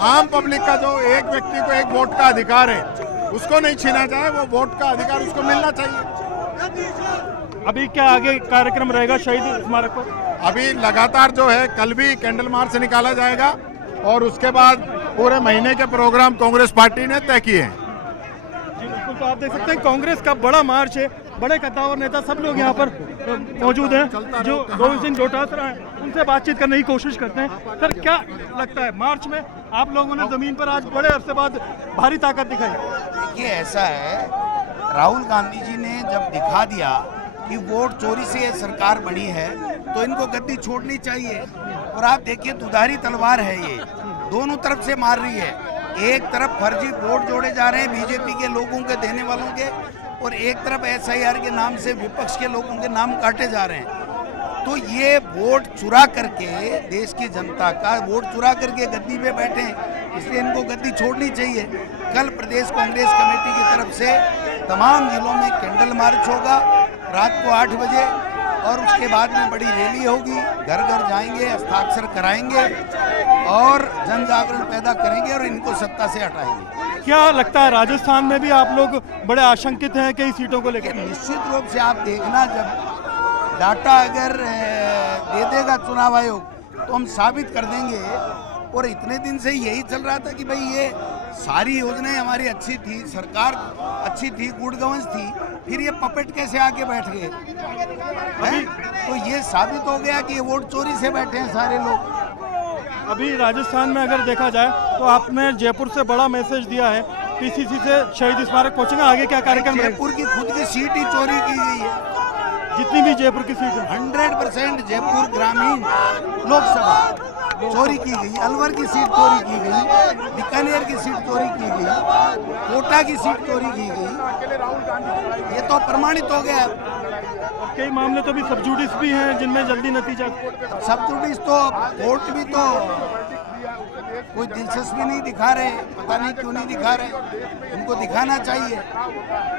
आम पब्लिक का जो एक व्यक्ति को एक वोट का अधिकार है उसको नहीं छीना जाए, वो वोट का अधिकार उसको मिलना चाहिए। अभी क्या आगे कार्यक्रम रहेगा शहीद स्मारक पर? अभी लगातार जो है, कल भी कैंडल मार्च निकाला जाएगा और उसके बाद पूरे महीने के प्रोग्राम कांग्रेस पार्टी ने तय किए हैं। जी बिल्कुल, तो आप देख सकते हैं कांग्रेस का बड़ा मार्च है, बड़े कद्दावर नेता सब लोग यहाँ पर मौजूद हैं। जो गोविंद सिंह डोटासरा हैं उनसे बातचीत करने की कोशिश करते हैं। सर क्या लगता है मार्च में आप लोगों ने जमीन पर आज बड़े अरसे बाद भारी ताकत दिखाई? देखिए, ऐसा है, राहुल गांधी जी ने जब दिखा दिया कि वोट चोरी से ये सरकार बनी है तो इनको गद्दी छोड़नी चाहिए। और आप देखिए, दुधारी तलवार है, ये दोनों तरफ से मार रही है। एक तरफ फर्जी वोट जोड़े जा रहे हैं बीजेपी के लोगों के, देने वालों के, और एक तरफ SIR के नाम से विपक्ष के लोगों के नाम काटे जा रहे हैं। तो ये वोट चुरा करके, देश की जनता का वोट चुरा करके गद्दी पे बैठे हैं, इसलिए इनको गद्दी छोड़नी चाहिए। कल प्रदेश कांग्रेस कमेटी की तरफ से तमाम जिलों में कैंडल मार्च होगा रात को 8 बजे, और उसके बाद में बड़ी रैली होगी, घर घर जाएंगे, हस्ताक्षर कराएंगे और जन जागरण पैदा करेंगे और इनको सत्ता से हटाएंगे। क्या लगता है राजस्थान में भी आप लोग बड़े आशंकित हैं कई सीटों को लेकर? निश्चित रूप से आप देखना, जब डाटा अगर दे देगा चुनाव आयोग तो हम साबित कर देंगे। और इतने दिन से यही चल रहा था कि भाई ये सारी योजनाएं हमारी अच्छी थी, सरकार अच्छी थी, गुड गवर्नेंस थी, फिर ये पपेट कैसे आके बैठ गए हैं? तो ये साबित हो गया कि ये वोट चोरी से बैठे हैं सारे लोग। अभी राजस्थान में अगर देखा जाए तो आपने जयपुर से बड़ा मैसेज दिया है, पीसीसी से शहीद स्मारक पहुंचेंगे, आगे क्या कार्यक्रम रहेगा? जयपुर की खुद की सीट ही चोरी की गई है, जितनी भी जयपुर की सीट है 100% जयपुर ग्रामीण लोकसभा चोरी की गई, अलवर की सीट चोरी की गई, बीकानेर की सीट चोरी की गई, कोटा की सीट चोरी की गई, ये तो प्रमाणित हो गया। और कई मामले तो भी सबजुडिस भी हैं जिनमें जल्दी नतीजा। सबजुडिस तो कोर्ट भी तो कोई दिलचस्पी नहीं दिखा रहे, पता नहीं क्यों नहीं दिखा रहे, उनको दिखाना चाहिए।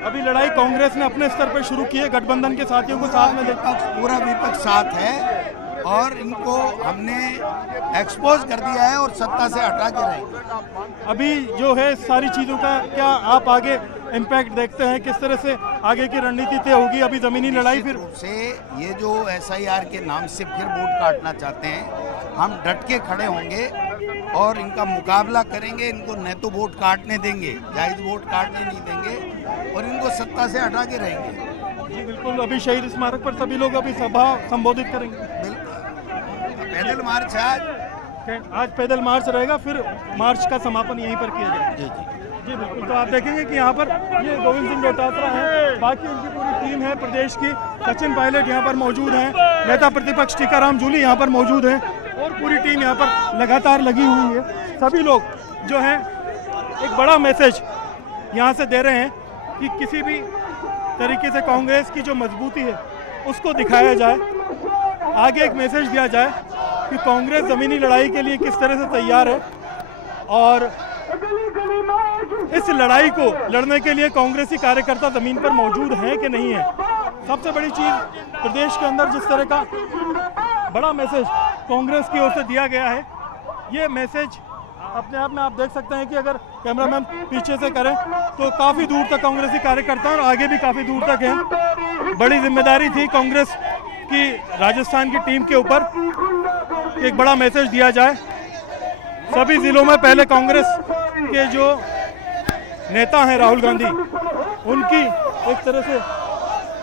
अभी लड़ाई कांग्रेस ने अपने स्तर पर शुरू की है, गठबंधन के साथियों को साथ में पूरा विपक्ष साथ है और इनको हमने एक्सपोज कर दिया है और सत्ता से हटा के रहेंगे। अभी जो है सारी चीज़ों का क्या आप आगे इम्पैक्ट देखते हैं, किस तरह से आगे की रणनीति तय होगी? अभी जमीनी लड़ाई फिर से ये जो SIR के नाम से फिर वोट काटना चाहते हैं, हम डट के खड़े होंगे और इनका मुकाबला करेंगे, इनको न तो वोट काटने देंगे, जायज वोट काटने नहीं देंगे और इनको सत्ता से हटा के रहेंगे। जी बिल्कुल, अभी शहीद स्मारक पर सभी लोग अभी सभा संबोधित करेंगे। पैदल मार्च आज पैदल मार्च रहेगा, फिर मार्च का समापन यहीं पर किया जाएगा। जी बिल्कुल, तो आप देखेंगे कि यहाँ पर ये गोविंद सिंह डोटासरा हैं, बाकी इनकी पूरी टीम है प्रदेश की, सचिन पायलट यहाँ पर मौजूद हैं, नेता प्रतिपक्ष टीकाराम जूली यहाँ पर मौजूद हैं और पूरी टीम यहाँ पर लगातार लगी हुई है। सभी लोग जो हैं एक बड़ा मैसेज यहाँ से दे रहे हैं कि किसी भी तरीके से कांग्रेस की जो मजबूती है उसको दिखाया जाए, आगे एक मैसेज दिया जाए कि कांग्रेस ज़मीनी लड़ाई के लिए किस तरह से तैयार है और इस लड़ाई को लड़ने के लिए कांग्रेसी कार्यकर्ता ज़मीन पर मौजूद हैं कि नहीं है। सबसे बड़ी चीज़ प्रदेश के अंदर जिस तरह का बड़ा मैसेज कांग्रेस की ओर से दिया गया है, ये मैसेज अपने आप में आप देख सकते हैं कि अगर कैमरामैन पीछे से करें तो काफ़ी दूर तक कांग्रेसी कार्यकर्ता और आगे भी काफ़ी दूर तक हैं। बड़ी जिम्मेदारी थी कांग्रेस की राजस्थान की टीम के ऊपर एक बड़ा मैसेज दिया जाए। सभी जिलों में पहले कांग्रेस के जो नेता हैं राहुल गांधी, उनकी एक तरह से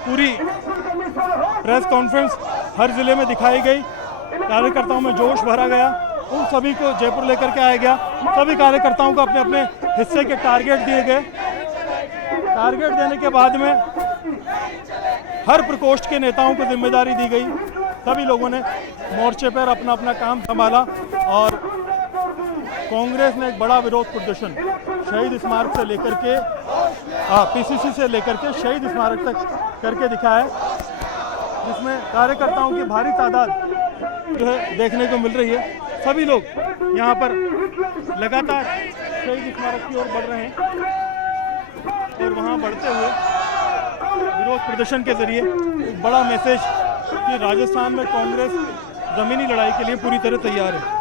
पूरी प्रेस कॉन्फ्रेंस हर जिले में दिखाई गई, कार्यकर्ताओं में जोश भरा गया, उन सभी को जयपुर लेकर के आया गया, सभी कार्यकर्ताओं को अपने अपने हिस्से के टारगेट दिए गए। टारगेट देने के बाद में हर प्रकोष्ठ के नेताओं को जिम्मेदारी दी गई, सभी लोगों ने मोर्चे पर अपना अपना काम संभाला और कांग्रेस ने एक बड़ा विरोध प्रदर्शन शहीद स्मारक से लेकर के पीसीसी से लेकर के शहीद स्मारक तक करके दिखाया, जिसमें कार्यकर्ताओं की भारी तादाद जो है देखने को मिल रही है। सभी लोग यहाँ पर लगातार शहीद स्मारक की ओर बढ़ रहे हैं और वहाँ बढ़ते हुए विरोध प्रदर्शन के जरिए एक बड़ा मैसेज कि राजस्थान में कांग्रेस ज़मीनी लड़ाई के लिए पूरी तरह तैयार है।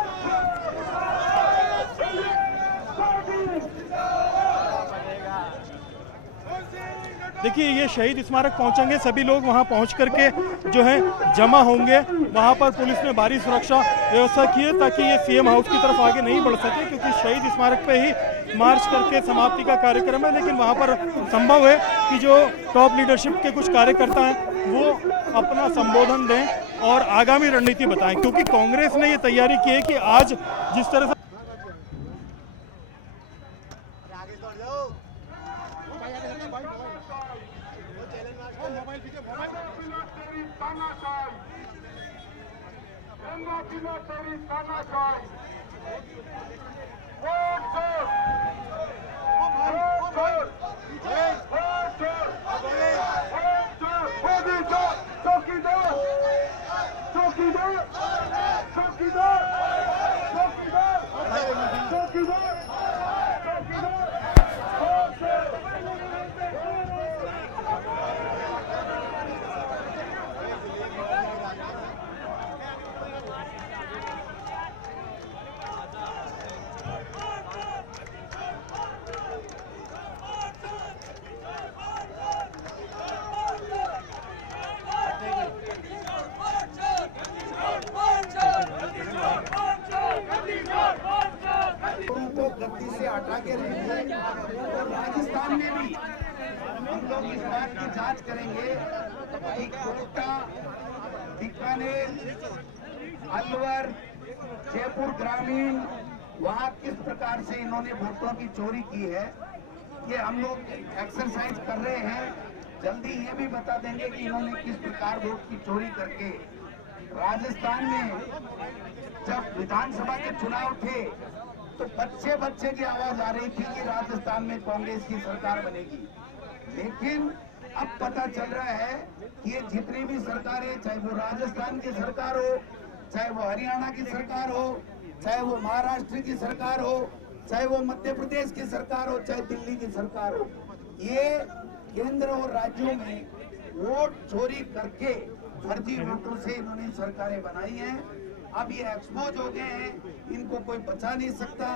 देखिए, ये शहीद स्मारक पहुंचेंगे, सभी लोग वहां पहुंच करके जो है जमा होंगे। वहां पर पुलिस ने भारी सुरक्षा व्यवस्था की है ताकि ये सीएम हाउस की तरफ आगे नहीं बढ़ सके, क्योंकि शहीद स्मारक पे ही मार्च करके समाप्ति का कार्यक्रम है। लेकिन वहां पर संभव है कि जो टॉप लीडरशिप के कुछ कार्यकर्ता हैं वो अपना संबोधन दें और आगामी रणनीति बताएं, क्योंकि कांग्रेस ने ये तैयारी की है कि आज जिस तरह से अलवर, जयपुर ग्रामीण, वहाँ किस प्रकार से इन्होंने वोटों की चोरी की है, ये हम लोग एक्सरसाइज कर रहे हैं। जल्दी ये भी बता देंगे कि इन्होंने किस प्रकार वोट की चोरी करके राजस्थान में जब विधानसभा के चुनाव थे तो बच्चे बच्चे की आवाज आ रही थी कि राजस्थान में कांग्रेस की सरकार बनेगी, लेकिन अब पता चल रहा है कि ये जितनी भी सरकारें, चाहे वो राजस्थान की सरकार हो, चाहे वो हरियाणा की सरकार हो, चाहे वो महाराष्ट्र की सरकार हो, चाहे वो मध्य प्रदेश की सरकार हो, चाहे दिल्ली की सरकार हो, ये केंद्र और राज्यों में वोट चोरी करके फर्जी वोटों से इन्होंने सरकारें बनाई हैं। अब ये एक्सपोज हो गए हैं, इनको कोई बचा नहीं सकता।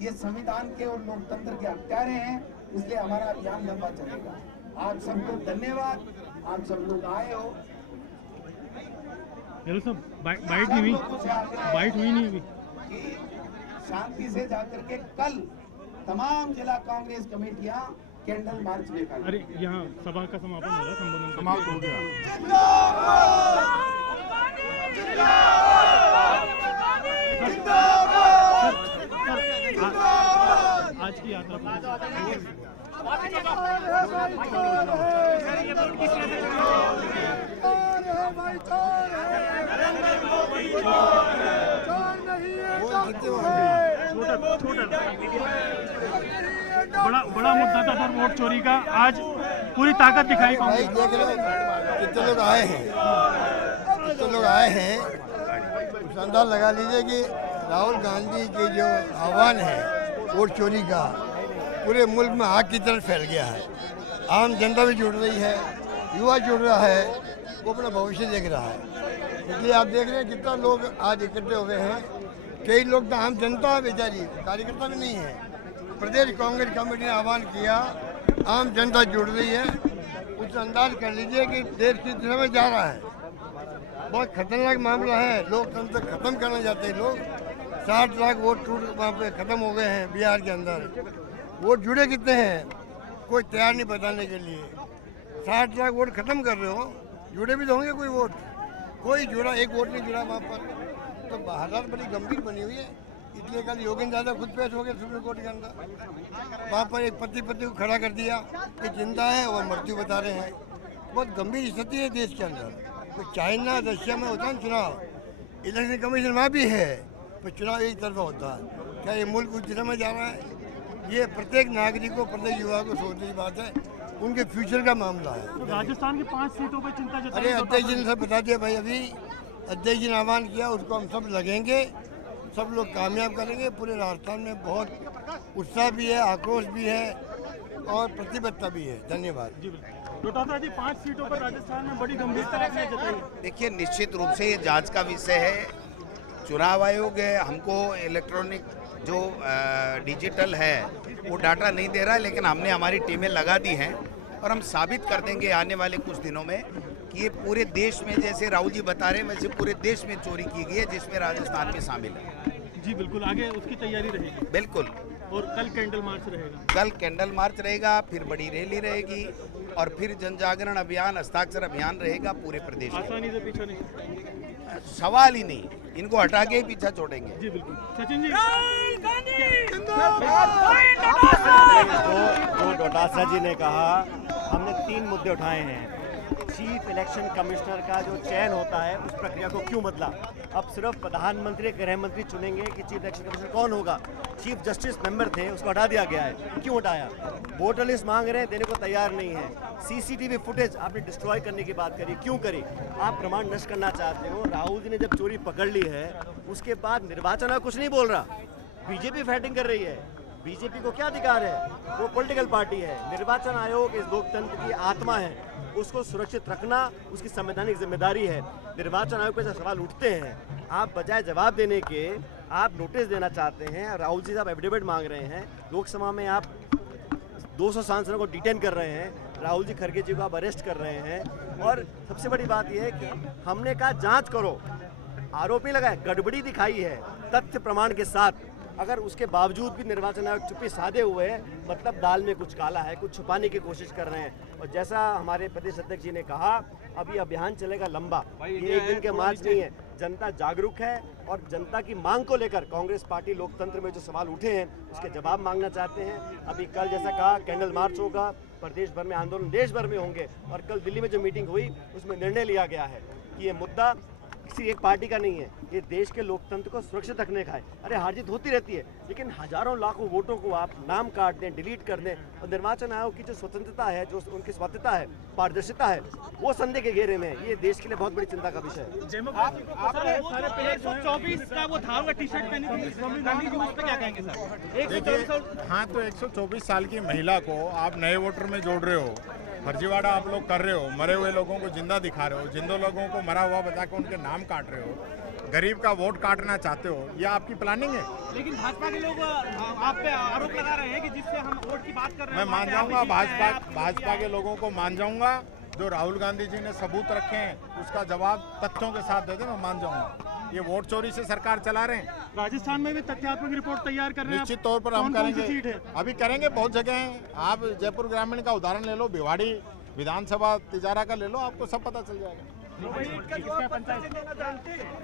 ये संविधान के और लोकतंत्र के हत्यारे हैं, इसलिए हमारा अभियान लंबा चलेगा। आप सबको धन्यवाद, आप सब लोग आए हो। बाइट हुई नहीं हुई कि शांति से जाकर के कल तमाम जिला कांग्रेस कमेटियां कैंडल मार्च निकालें। अरे यहाँ सभा का समापन हो रहा है, संबोधन समाप्त हो गया। आज की यात्रा बड़ा मुद्दा था सर वोट चोरी का, आज पूरी ताकत दिखाई। भाई देख लो कितने लोग आए हैं, कितने लोग आए हैं। उस अंदाज लगा लीजिए कि राहुल गांधी के जो आह्वान है वोट चोरी का पूरे मुल्क में आग की तरह फैल गया है। आम जनता भी जुड़ रही है, युवा जुड़ रहा है, वो अपना भविष्य देख रहा है। इसलिए आप देख रहे हैं कितना लोग आज इकट्ठे हुए हैं। कई लोग तो आम जनता बेचारी, कार्यकर्ता भी नहीं है। प्रदेश कांग्रेस कमेटी ने आह्वान किया, आम जनता जुड़ रही है। उस अंदाज कर लीजिए कि देश किस दिशा में जा रहा है। बहुत खतरनाक मामला है, लोकतंत्र खत्म करना चाहते हैं लोग। 60 लाख वोट टूट वहाँ पे खत्म हो गए हैं बिहार के अंदर। वोट जुड़े कितने हैं कोई तैयार नहीं बताने के लिए। 60 लाख वोट खत्म कर रहे हो, जुड़े भी तो होंगे कोई वोट, कोई जुड़ा, एक वोट नहीं जुड़ा वहाँ पर। तो हालात बड़ी गंभीर बनी हुई है। इसलिए कल योगेंद्र यादव खुद पेश हो गए सुप्रीम कोर्ट के अंदर। वहाँ पर एक पति को खड़ा कर दिया कि जिंदा है और मृत्यु बता रहे हैं। बहुत गंभीर स्थिति है देश के अंदर। तो चाइना रशिया में होता है चुनाव, इलेक्शन कमीशन वहाँ भी है, तो चुनाव एक तरफा होता है। क्या ये मुल्क उस दिशा में जा रहा है? ये प्रत्येक नागरिक को, प्रत्येक युवा को सोचने की बात है। उनके फ्यूचर का मामला है। तो राजस्थान की 5 सीटों पर चिंता जताई। अरे अध्यक्ष जी ने सब बता दिया भाई, अभी अध्यक्ष जी ने आह्वान किया, उसको हम सब लगेंगे, सब लोग कामयाब करेंगे। पूरे राजस्थान में बहुत उत्साह भी है, आक्रोश भी है और प्रतिबद्धता भी है। धन्यवाद। डोटासरा जी, 5 सीटों पर राजस्थान में बड़ी गंभीरता आपने जताई। देखिए, निश्चित रूप से ये जांच का विषय है। चुनाव आयोग हमको इलेक्ट्रॉनिक जो डिजिटल है वो डाटा नहीं दे रहा है, लेकिन हमने हमारी टीमें लगा दी हैं और हम साबित कर देंगे आने वाले कुछ दिनों में कि ये पूरे देश में, जैसे राहुल जी बता रहे हैं, वैसे पूरे देश में चोरी की गई है, जिसमें राजस्थान भी शामिल है। जी बिल्कुल, आगे उसकी तैयारी रहेगी। बिल्कुल। और कल कैंडल मार्च रहेगा। कल कैंडल मार्च रहेगा, फिर बड़ी रैली रहेगी और फिर जन जागरण अभियान, हस्ताक्षर अभियान रहेगा पूरे प्रदेश में। आसानी से पीछा नहीं, सवाल ही नहीं, इनको हटा के ही पीछा छोड़ेंगे। जी बिल्कुल। सचिन जी, जो डोटासरा जी ने कहा, हमने 3 मुद्दे उठाए हैं। चीफ इलेक्शन कमिश्नर का जो चयन होता है उस प्रक्रिया को क्यों बदला? अब सिर्फ प्रधानमंत्री, गृह मंत्री चुनेंगे कि चीफ इलेक्शन कमिश्नर कौन होगा। चीफ जस्टिस मेंबर थे, उसको हटा दिया गया है। क्यों हटाया? वोटर लिस्ट मांग रहे हैं, देने को तैयार नहीं है। सीसीटीवी फुटेज आपने डिस्ट्रॉय करने की बात करी, क्यों करी? आप प्रमाण नष्ट करना चाहते हो। राहुल जी ने जब चोरी पकड़ ली है, उसके बाद निर्वाचन आयोग कुछ नहीं बोल रहा, बीजेपी फाइटिंग कर रही है। बीजेपी को क्या अधिकार है? वो पॉलिटिकल पार्टी है। निर्वाचन आयोग इस लोकतंत्र की आत्मा है, उसको सुरक्षित रखना उसकी संवैधानिक जिम्मेदारी है। निर्वाचन आयोग पे जब सवाल उठते हैं, आप बजाय जवाब देने के आप नोटिस देना चाहते हैं। राहुल जी साहब एफिडेविट मांग रहे हैं, लोकसभा में आप 200 सांसदों को डिटेन कर रहे हैं, राहुल जी खड़गे जी को आप अरेस्ट कर रहे हैं। और सबसे बड़ी बात यह है कि हमने कहा जांच करो, आरोप नहीं लगाए, गड़बड़ी दिखाई है तथ्य प्रमाण के साथ। अगर उसके बावजूद भी निर्वाचन आयोग चुप्पी साधे हुए है, मतलब दाल में कुछ काला है, कुछ छुपाने की कोशिश कर रहे हैं। और जैसा हमारे प्रदेश अध्यक्ष जी ने कहा, अभी अभियान चलेगा लंबा, ये एक दिन के मार्च नहीं है। जनता जागरूक है और जनता की मांग को लेकर कांग्रेस पार्टी लोकतंत्र में जो सवाल उठे हैं उसके जवाब मांगना चाहते हैं। अभी कल जैसा कहा कैंडल मार्च होगा, प्रदेश भर में आंदोलन देश भर में होंगे और कल दिल्ली में जो मीटिंग हुई उसमें निर्णय लिया गया है कि ये मुद्दा किसी एक पार्टी का नहीं है, ये देश के लोकतंत्र को सुरक्षित रखने का है। अरे हार जीत होती रहती है, लेकिन हजारों लाखों वोटों को आप नाम काट दें, डिलीट कर दें और निर्वाचन आयोग की जो स्वतंत्रता है, जो उनकी स्वायत्तता है, पारदर्शिता है, वो संदेह के घेरे में है। ये देश के लिए बहुत बड़ी चिंता का विषय है। 124 का वो धावा टी-शर्ट पहनी थी, उस पे क्या कहेंगे सर? देखिए, हाँ, तो 124 साल की महिला को आप नए वोटर में जोड़ रहे हो, फर्जीवाड़ा आप लोग कर रहे हो, मरे हुए लोगों को जिंदा दिखा रहे हो, जिंदे लोगों को मरा हुआ बता के उनके नाम काट रहे हो, गरीब का वोट काटना चाहते हो, यह आपकी प्लानिंग है। लेकिन भाजपा के लोग आप पे आरोप लगा रहे हैं कि जिससे हम वोट की बात कर रहे हैं। मैं मान जाऊंगा, भाजपा के लोगों को मान जाऊंगा, जो राहुल गांधी जी ने सबूत रखे हैं उसका जवाब तथ्यों के साथ दे दे, मैं मान जाऊंगा। ये वोट चोरी से सरकार चला रहे हैं। राजस्थान में भी तथ्यात्मक रिपोर्ट तैयार कर रहे हैं, निश्चित तौर पर हम करेंगे, अभी करेंगे, बहुत जगह हैं। आप जयपुर ग्रामीण का उदाहरण ले लो, भिवाड़ी विधानसभा तिजारा का ले लो, आपको सब पता चल जाएगा।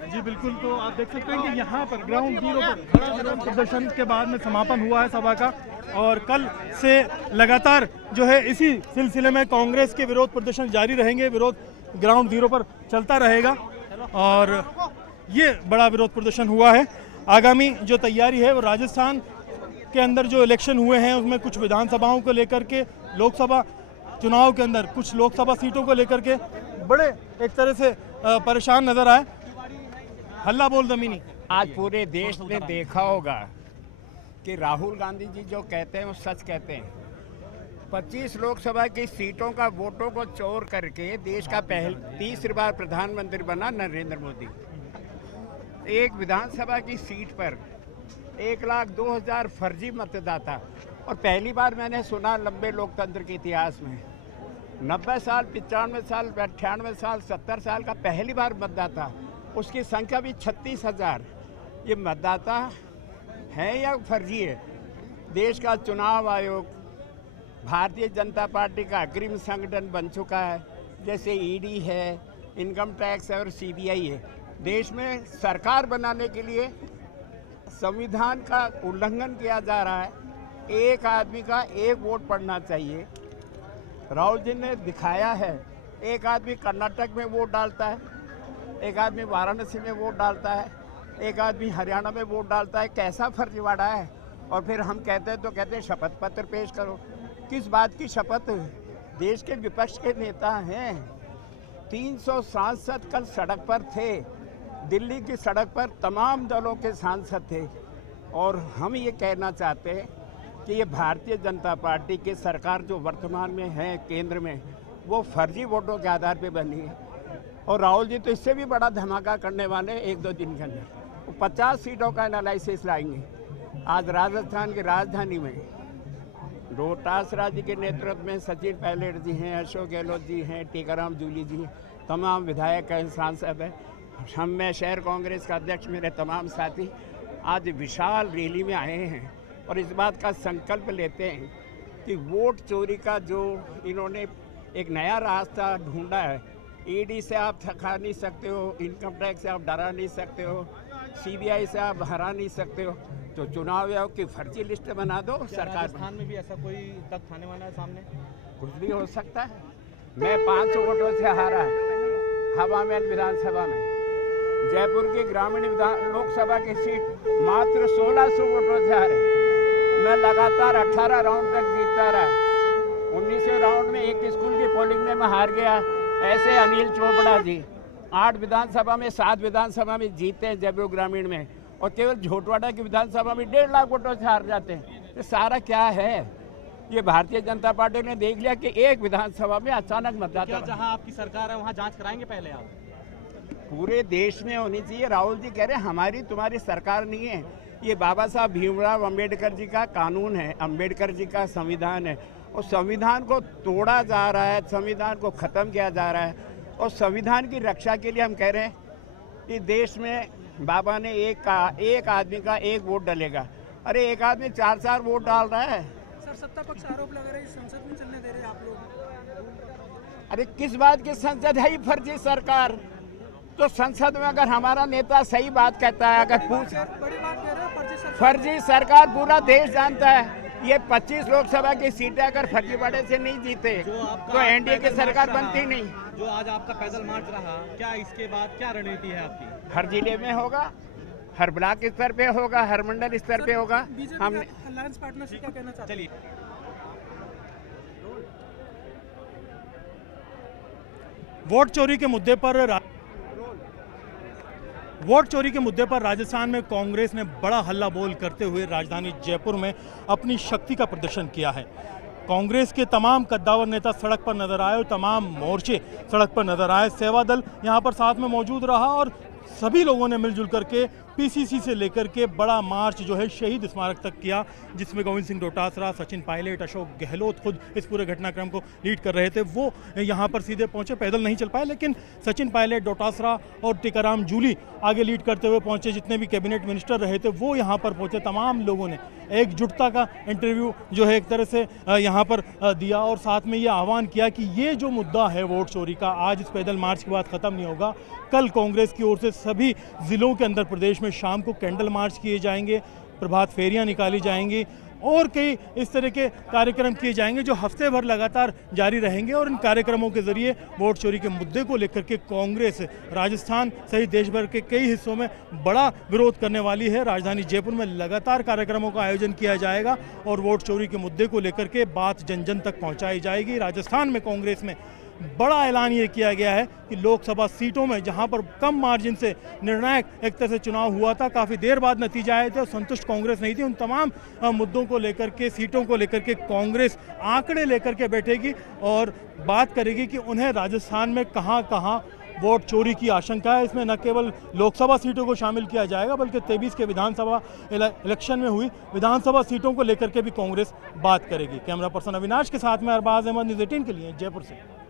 जी बिल्कुल, तो आप देख सकते हैं कि यहाँ पर ग्राउंड जीरो पर विरोध प्रदर्शन के बाद में समापन हुआ है सभा का और कल से लगातार जो है इसी सिलसिले में कांग्रेस के विरोध प्रदर्शन जारी रहेंगे, विरोध ग्राउंड जीरो पर चलता रहेगा और ये बड़ा विरोध प्रदर्शन हुआ है। आगामी जो तैयारी है वो राजस्थान के अंदर जो इलेक्शन हुए हैं उसमें कुछ विधानसभाओं को लेकर के, लोकसभा चुनाव के अंदर कुछ लोकसभा सीटों को लेकर के बड़े एक तरह से परेशान नजर आए। हल्ला बोल जमीनी। आज पूरे देश ने देखा होगा कि राहुल गांधी जी जो कहते हैं वो सच कहते हैं। 25 लोकसभा की सीटों का वोटों को चोर करके देश का तीसरी बार प्रधानमंत्री बना नरेंद्र मोदी। एक विधानसभा की सीट पर 1,02,000 फर्जी मतदाता, और पहली बार मैंने सुना लंबे लोकतंत्र के इतिहास में 90 साल, 95 साल, 98 साल, 70 साल का पहली बार मतदाता, उसकी संख्या भी 36,000। ये मतदाता है या फर्जी है? देश का चुनाव आयोग भारतीय जनता पार्टी का अग्रिम संगठन बन चुका है, जैसे ईडी है, इनकम टैक्स है और सीबीआई है। देश में सरकार बनाने के लिए संविधान का उल्लंघन किया जा रहा है। एक आदमी का एक वोट पड़ना चाहिए। राहुल जी ने दिखाया है, एक आदमी कर्नाटक में वोट डालता है, एक आदमी वाराणसी में वोट डालता है, एक आदमी हरियाणा में वोट डालता है। कैसा फर्जीवाड़ा है? और फिर हम कहते हैं तो कहते हैं शपथ पत्र पेश करो। किस बात की शपथ? देश के विपक्ष के नेता हैं, 300 सांसद कल सड़क पर थे। दिल्ली की सड़क पर तमाम दलों के सांसद थे और हम ये कहना चाहते हैं कि ये भारतीय जनता पार्टी की सरकार जो वर्तमान में है केंद्र में, वो फर्जी वोटों के आधार पे बनी है। और राहुल जी तो इससे भी बड़ा धमाका करने वाले 1-2 दिन के अंदर, वो 50 सीटों का एनालिसिस लाएंगे। आज राजस्थान की राजधानी में रोहतासरा जी के नेतृत्व में सचिन पायलट जी हैं, अशोक गहलोत जी हैं, टीकाराम जूली जी, तमाम विधायक हैं, सांसद हैं। हम में शहर कांग्रेस का अध्यक्ष, मेरे तमाम साथी आज विशाल रैली में आए हैं और इस बात का संकल्प लेते हैं कि वोट चोरी का जो इन्होंने एक नया रास्ता ढूंढा है, ईडी से आप थका नहीं सकते हो, इनकम टैक्स से आप डरा नहीं सकते हो, सीबीआई से आप हरा नहीं सकते हो, तो चुनाव आयोग की फर्जी लिस्ट बना दो सरकार। राजस्थान में भी ऐसा कोई तक थाने वाला है सामने? कुछ भी हो सकता है। मैं 500 वोटों से हारा हवामहल विधानसभा में। जयपुर की ग्रामीण लोकसभा की सीट मात्र 1600 वोटों से हारे। मैं लगातार 18 राउंड तक जीतता रहा। 19वें राउंड में एक स्कूल की पोलिंग में मैं हार गया। ऐसे अनिल चोपड़ा जी 8 विधानसभा में 7 विधानसभा में जीते हैं जयपुर ग्रामीण में, और केवल झोटवाड़ा की विधानसभा में 1.5 लाख वोटों से हार जाते हैं। तो सारा क्या है? ये भारतीय जनता पार्टी ने देख लिया कि एक विधानसभा में अचानक मतदाता। जहां आपकी सरकार है वहां जांच कराएंगे पहले आप? पूरे देश में होनी चाहिए। राहुल जी कह रहे हैं हमारी तुम्हारी सरकार नहीं है, ये बाबा साहब भीमराव अंबेडकर जी का कानून है, अंबेडकर जी का संविधान है, और संविधान को तोड़ा जा रहा है, संविधान को ख़त्म किया जा रहा है। और संविधान की रक्षा के लिए हम कह रहे हैं कि देश में बाबा ने एक आदमी का एक वोट डलेगा। अरे एक आदमी 4-4 वोट डाल रहा है। सर सत्ता पक्ष आरोप लगा रहे हैं संसद में चलने दे रहे हैं आप लोग। अरे किस बात की संसद है? फर्जी सरकार तो संसद में अगर हमारा नेता सही बात कहता है, अगर पूछ फर्जी सरकार पूरा देश जानता है, ये 25 लोकसभा की सीटें अगर फर्जीवाड़े से नहीं जीते तो एनडीए की सरकार बनती नहीं। जो आज आपका पैदल मार्च रहा, क्या इसके बाद क्या रणनीति है आपकी? हर जिले में होगा, हर ब्लॉक स्तर पे होगा, हर मंडल स्तर पे होगा। हमने अलायंस पार्टनर से क्या कहना चाहते हैं? चलिए वोट चोरी के मुद्दे पर राजस्थान में कांग्रेस ने बड़ा हल्ला बोल करते हुए राजधानी जयपुर में अपनी शक्ति का प्रदर्शन किया है। कांग्रेस के तमाम कद्दावर नेता सड़क पर नजर आए और तमाम मोर्चे सड़क पर नजर आए। सेवा दल यहां पर साथ में मौजूद रहा और सभी लोगों ने मिलजुल करके पीसीसी से लेकर के बड़ा मार्च जो है शहीद स्मारक तक किया, जिसमें गोविंद सिंह डोटासरा, सचिन पायलट, अशोक गहलोत खुद इस पूरे घटनाक्रम को लीड कर रहे थे। वो यहाँ पर सीधे पहुँचे, पैदल नहीं चल पाए, लेकिन सचिन पायलट, डोटासरा और टीकाराम जूली आगे लीड करते हुए पहुँचे। जितने भी कैबिनेट मिनिस्टर रहे थे वो यहाँ पर पहुँचे। तमाम लोगों ने एकजुटता का इंटरव्यू जो है एक तरह से यहाँ पर दिया और साथ में ये आह्वान किया कि ये जो मुद्दा है वोट चोरी का, आज इस पैदल मार्च के बाद ख़त्म नहीं होगा। कल कांग्रेस की ओर से सभी ज़िलों के अंदर प्रदेश में शाम को कैंडल मार्च किए जाएंगे, प्रभात फेरियां निकाली जाएंगी और कई इस तरह के कार्यक्रम किए जाएंगे जो हफ्ते भर लगातार जारी रहेंगे। और इन कार्यक्रमों के जरिए वोट चोरी के मुद्दे को लेकर के कांग्रेस राजस्थान सहित देश भर के कई हिस्सों में बड़ा विरोध करने वाली है। राजधानी जयपुर में लगातार कार्यक्रमों का आयोजन किया जाएगा और वोट चोरी के मुद्दे को लेकर के बात जन जन तक पहुँचाई जाएगी। राजस्थान में कांग्रेस में बड़ा ऐलान ये किया गया है कि लोकसभा सीटों में जहां पर कम मार्जिन से निर्णायक एक तरह से चुनाव हुआ था, काफ़ी देर बाद नतीजे आए थे और संतुष्ट कांग्रेस नहीं थी, उन तमाम मुद्दों को लेकर के, सीटों को लेकर के कांग्रेस आंकड़े लेकर के बैठेगी और बात करेगी कि उन्हें राजस्थान में कहां कहां वोट चोरी की आशंका है। इसमें न केवल लोकसभा सीटों को शामिल किया जाएगा बल्कि 23 के विधानसभा इलेक्शन में हुई विधानसभा सीटों को लेकर के भी कांग्रेस बात करेगी। कैमरा पर्सन अविनाश के साथ में अरबाज अहमद, न्यूज़ 18 के लिए जयपुर से।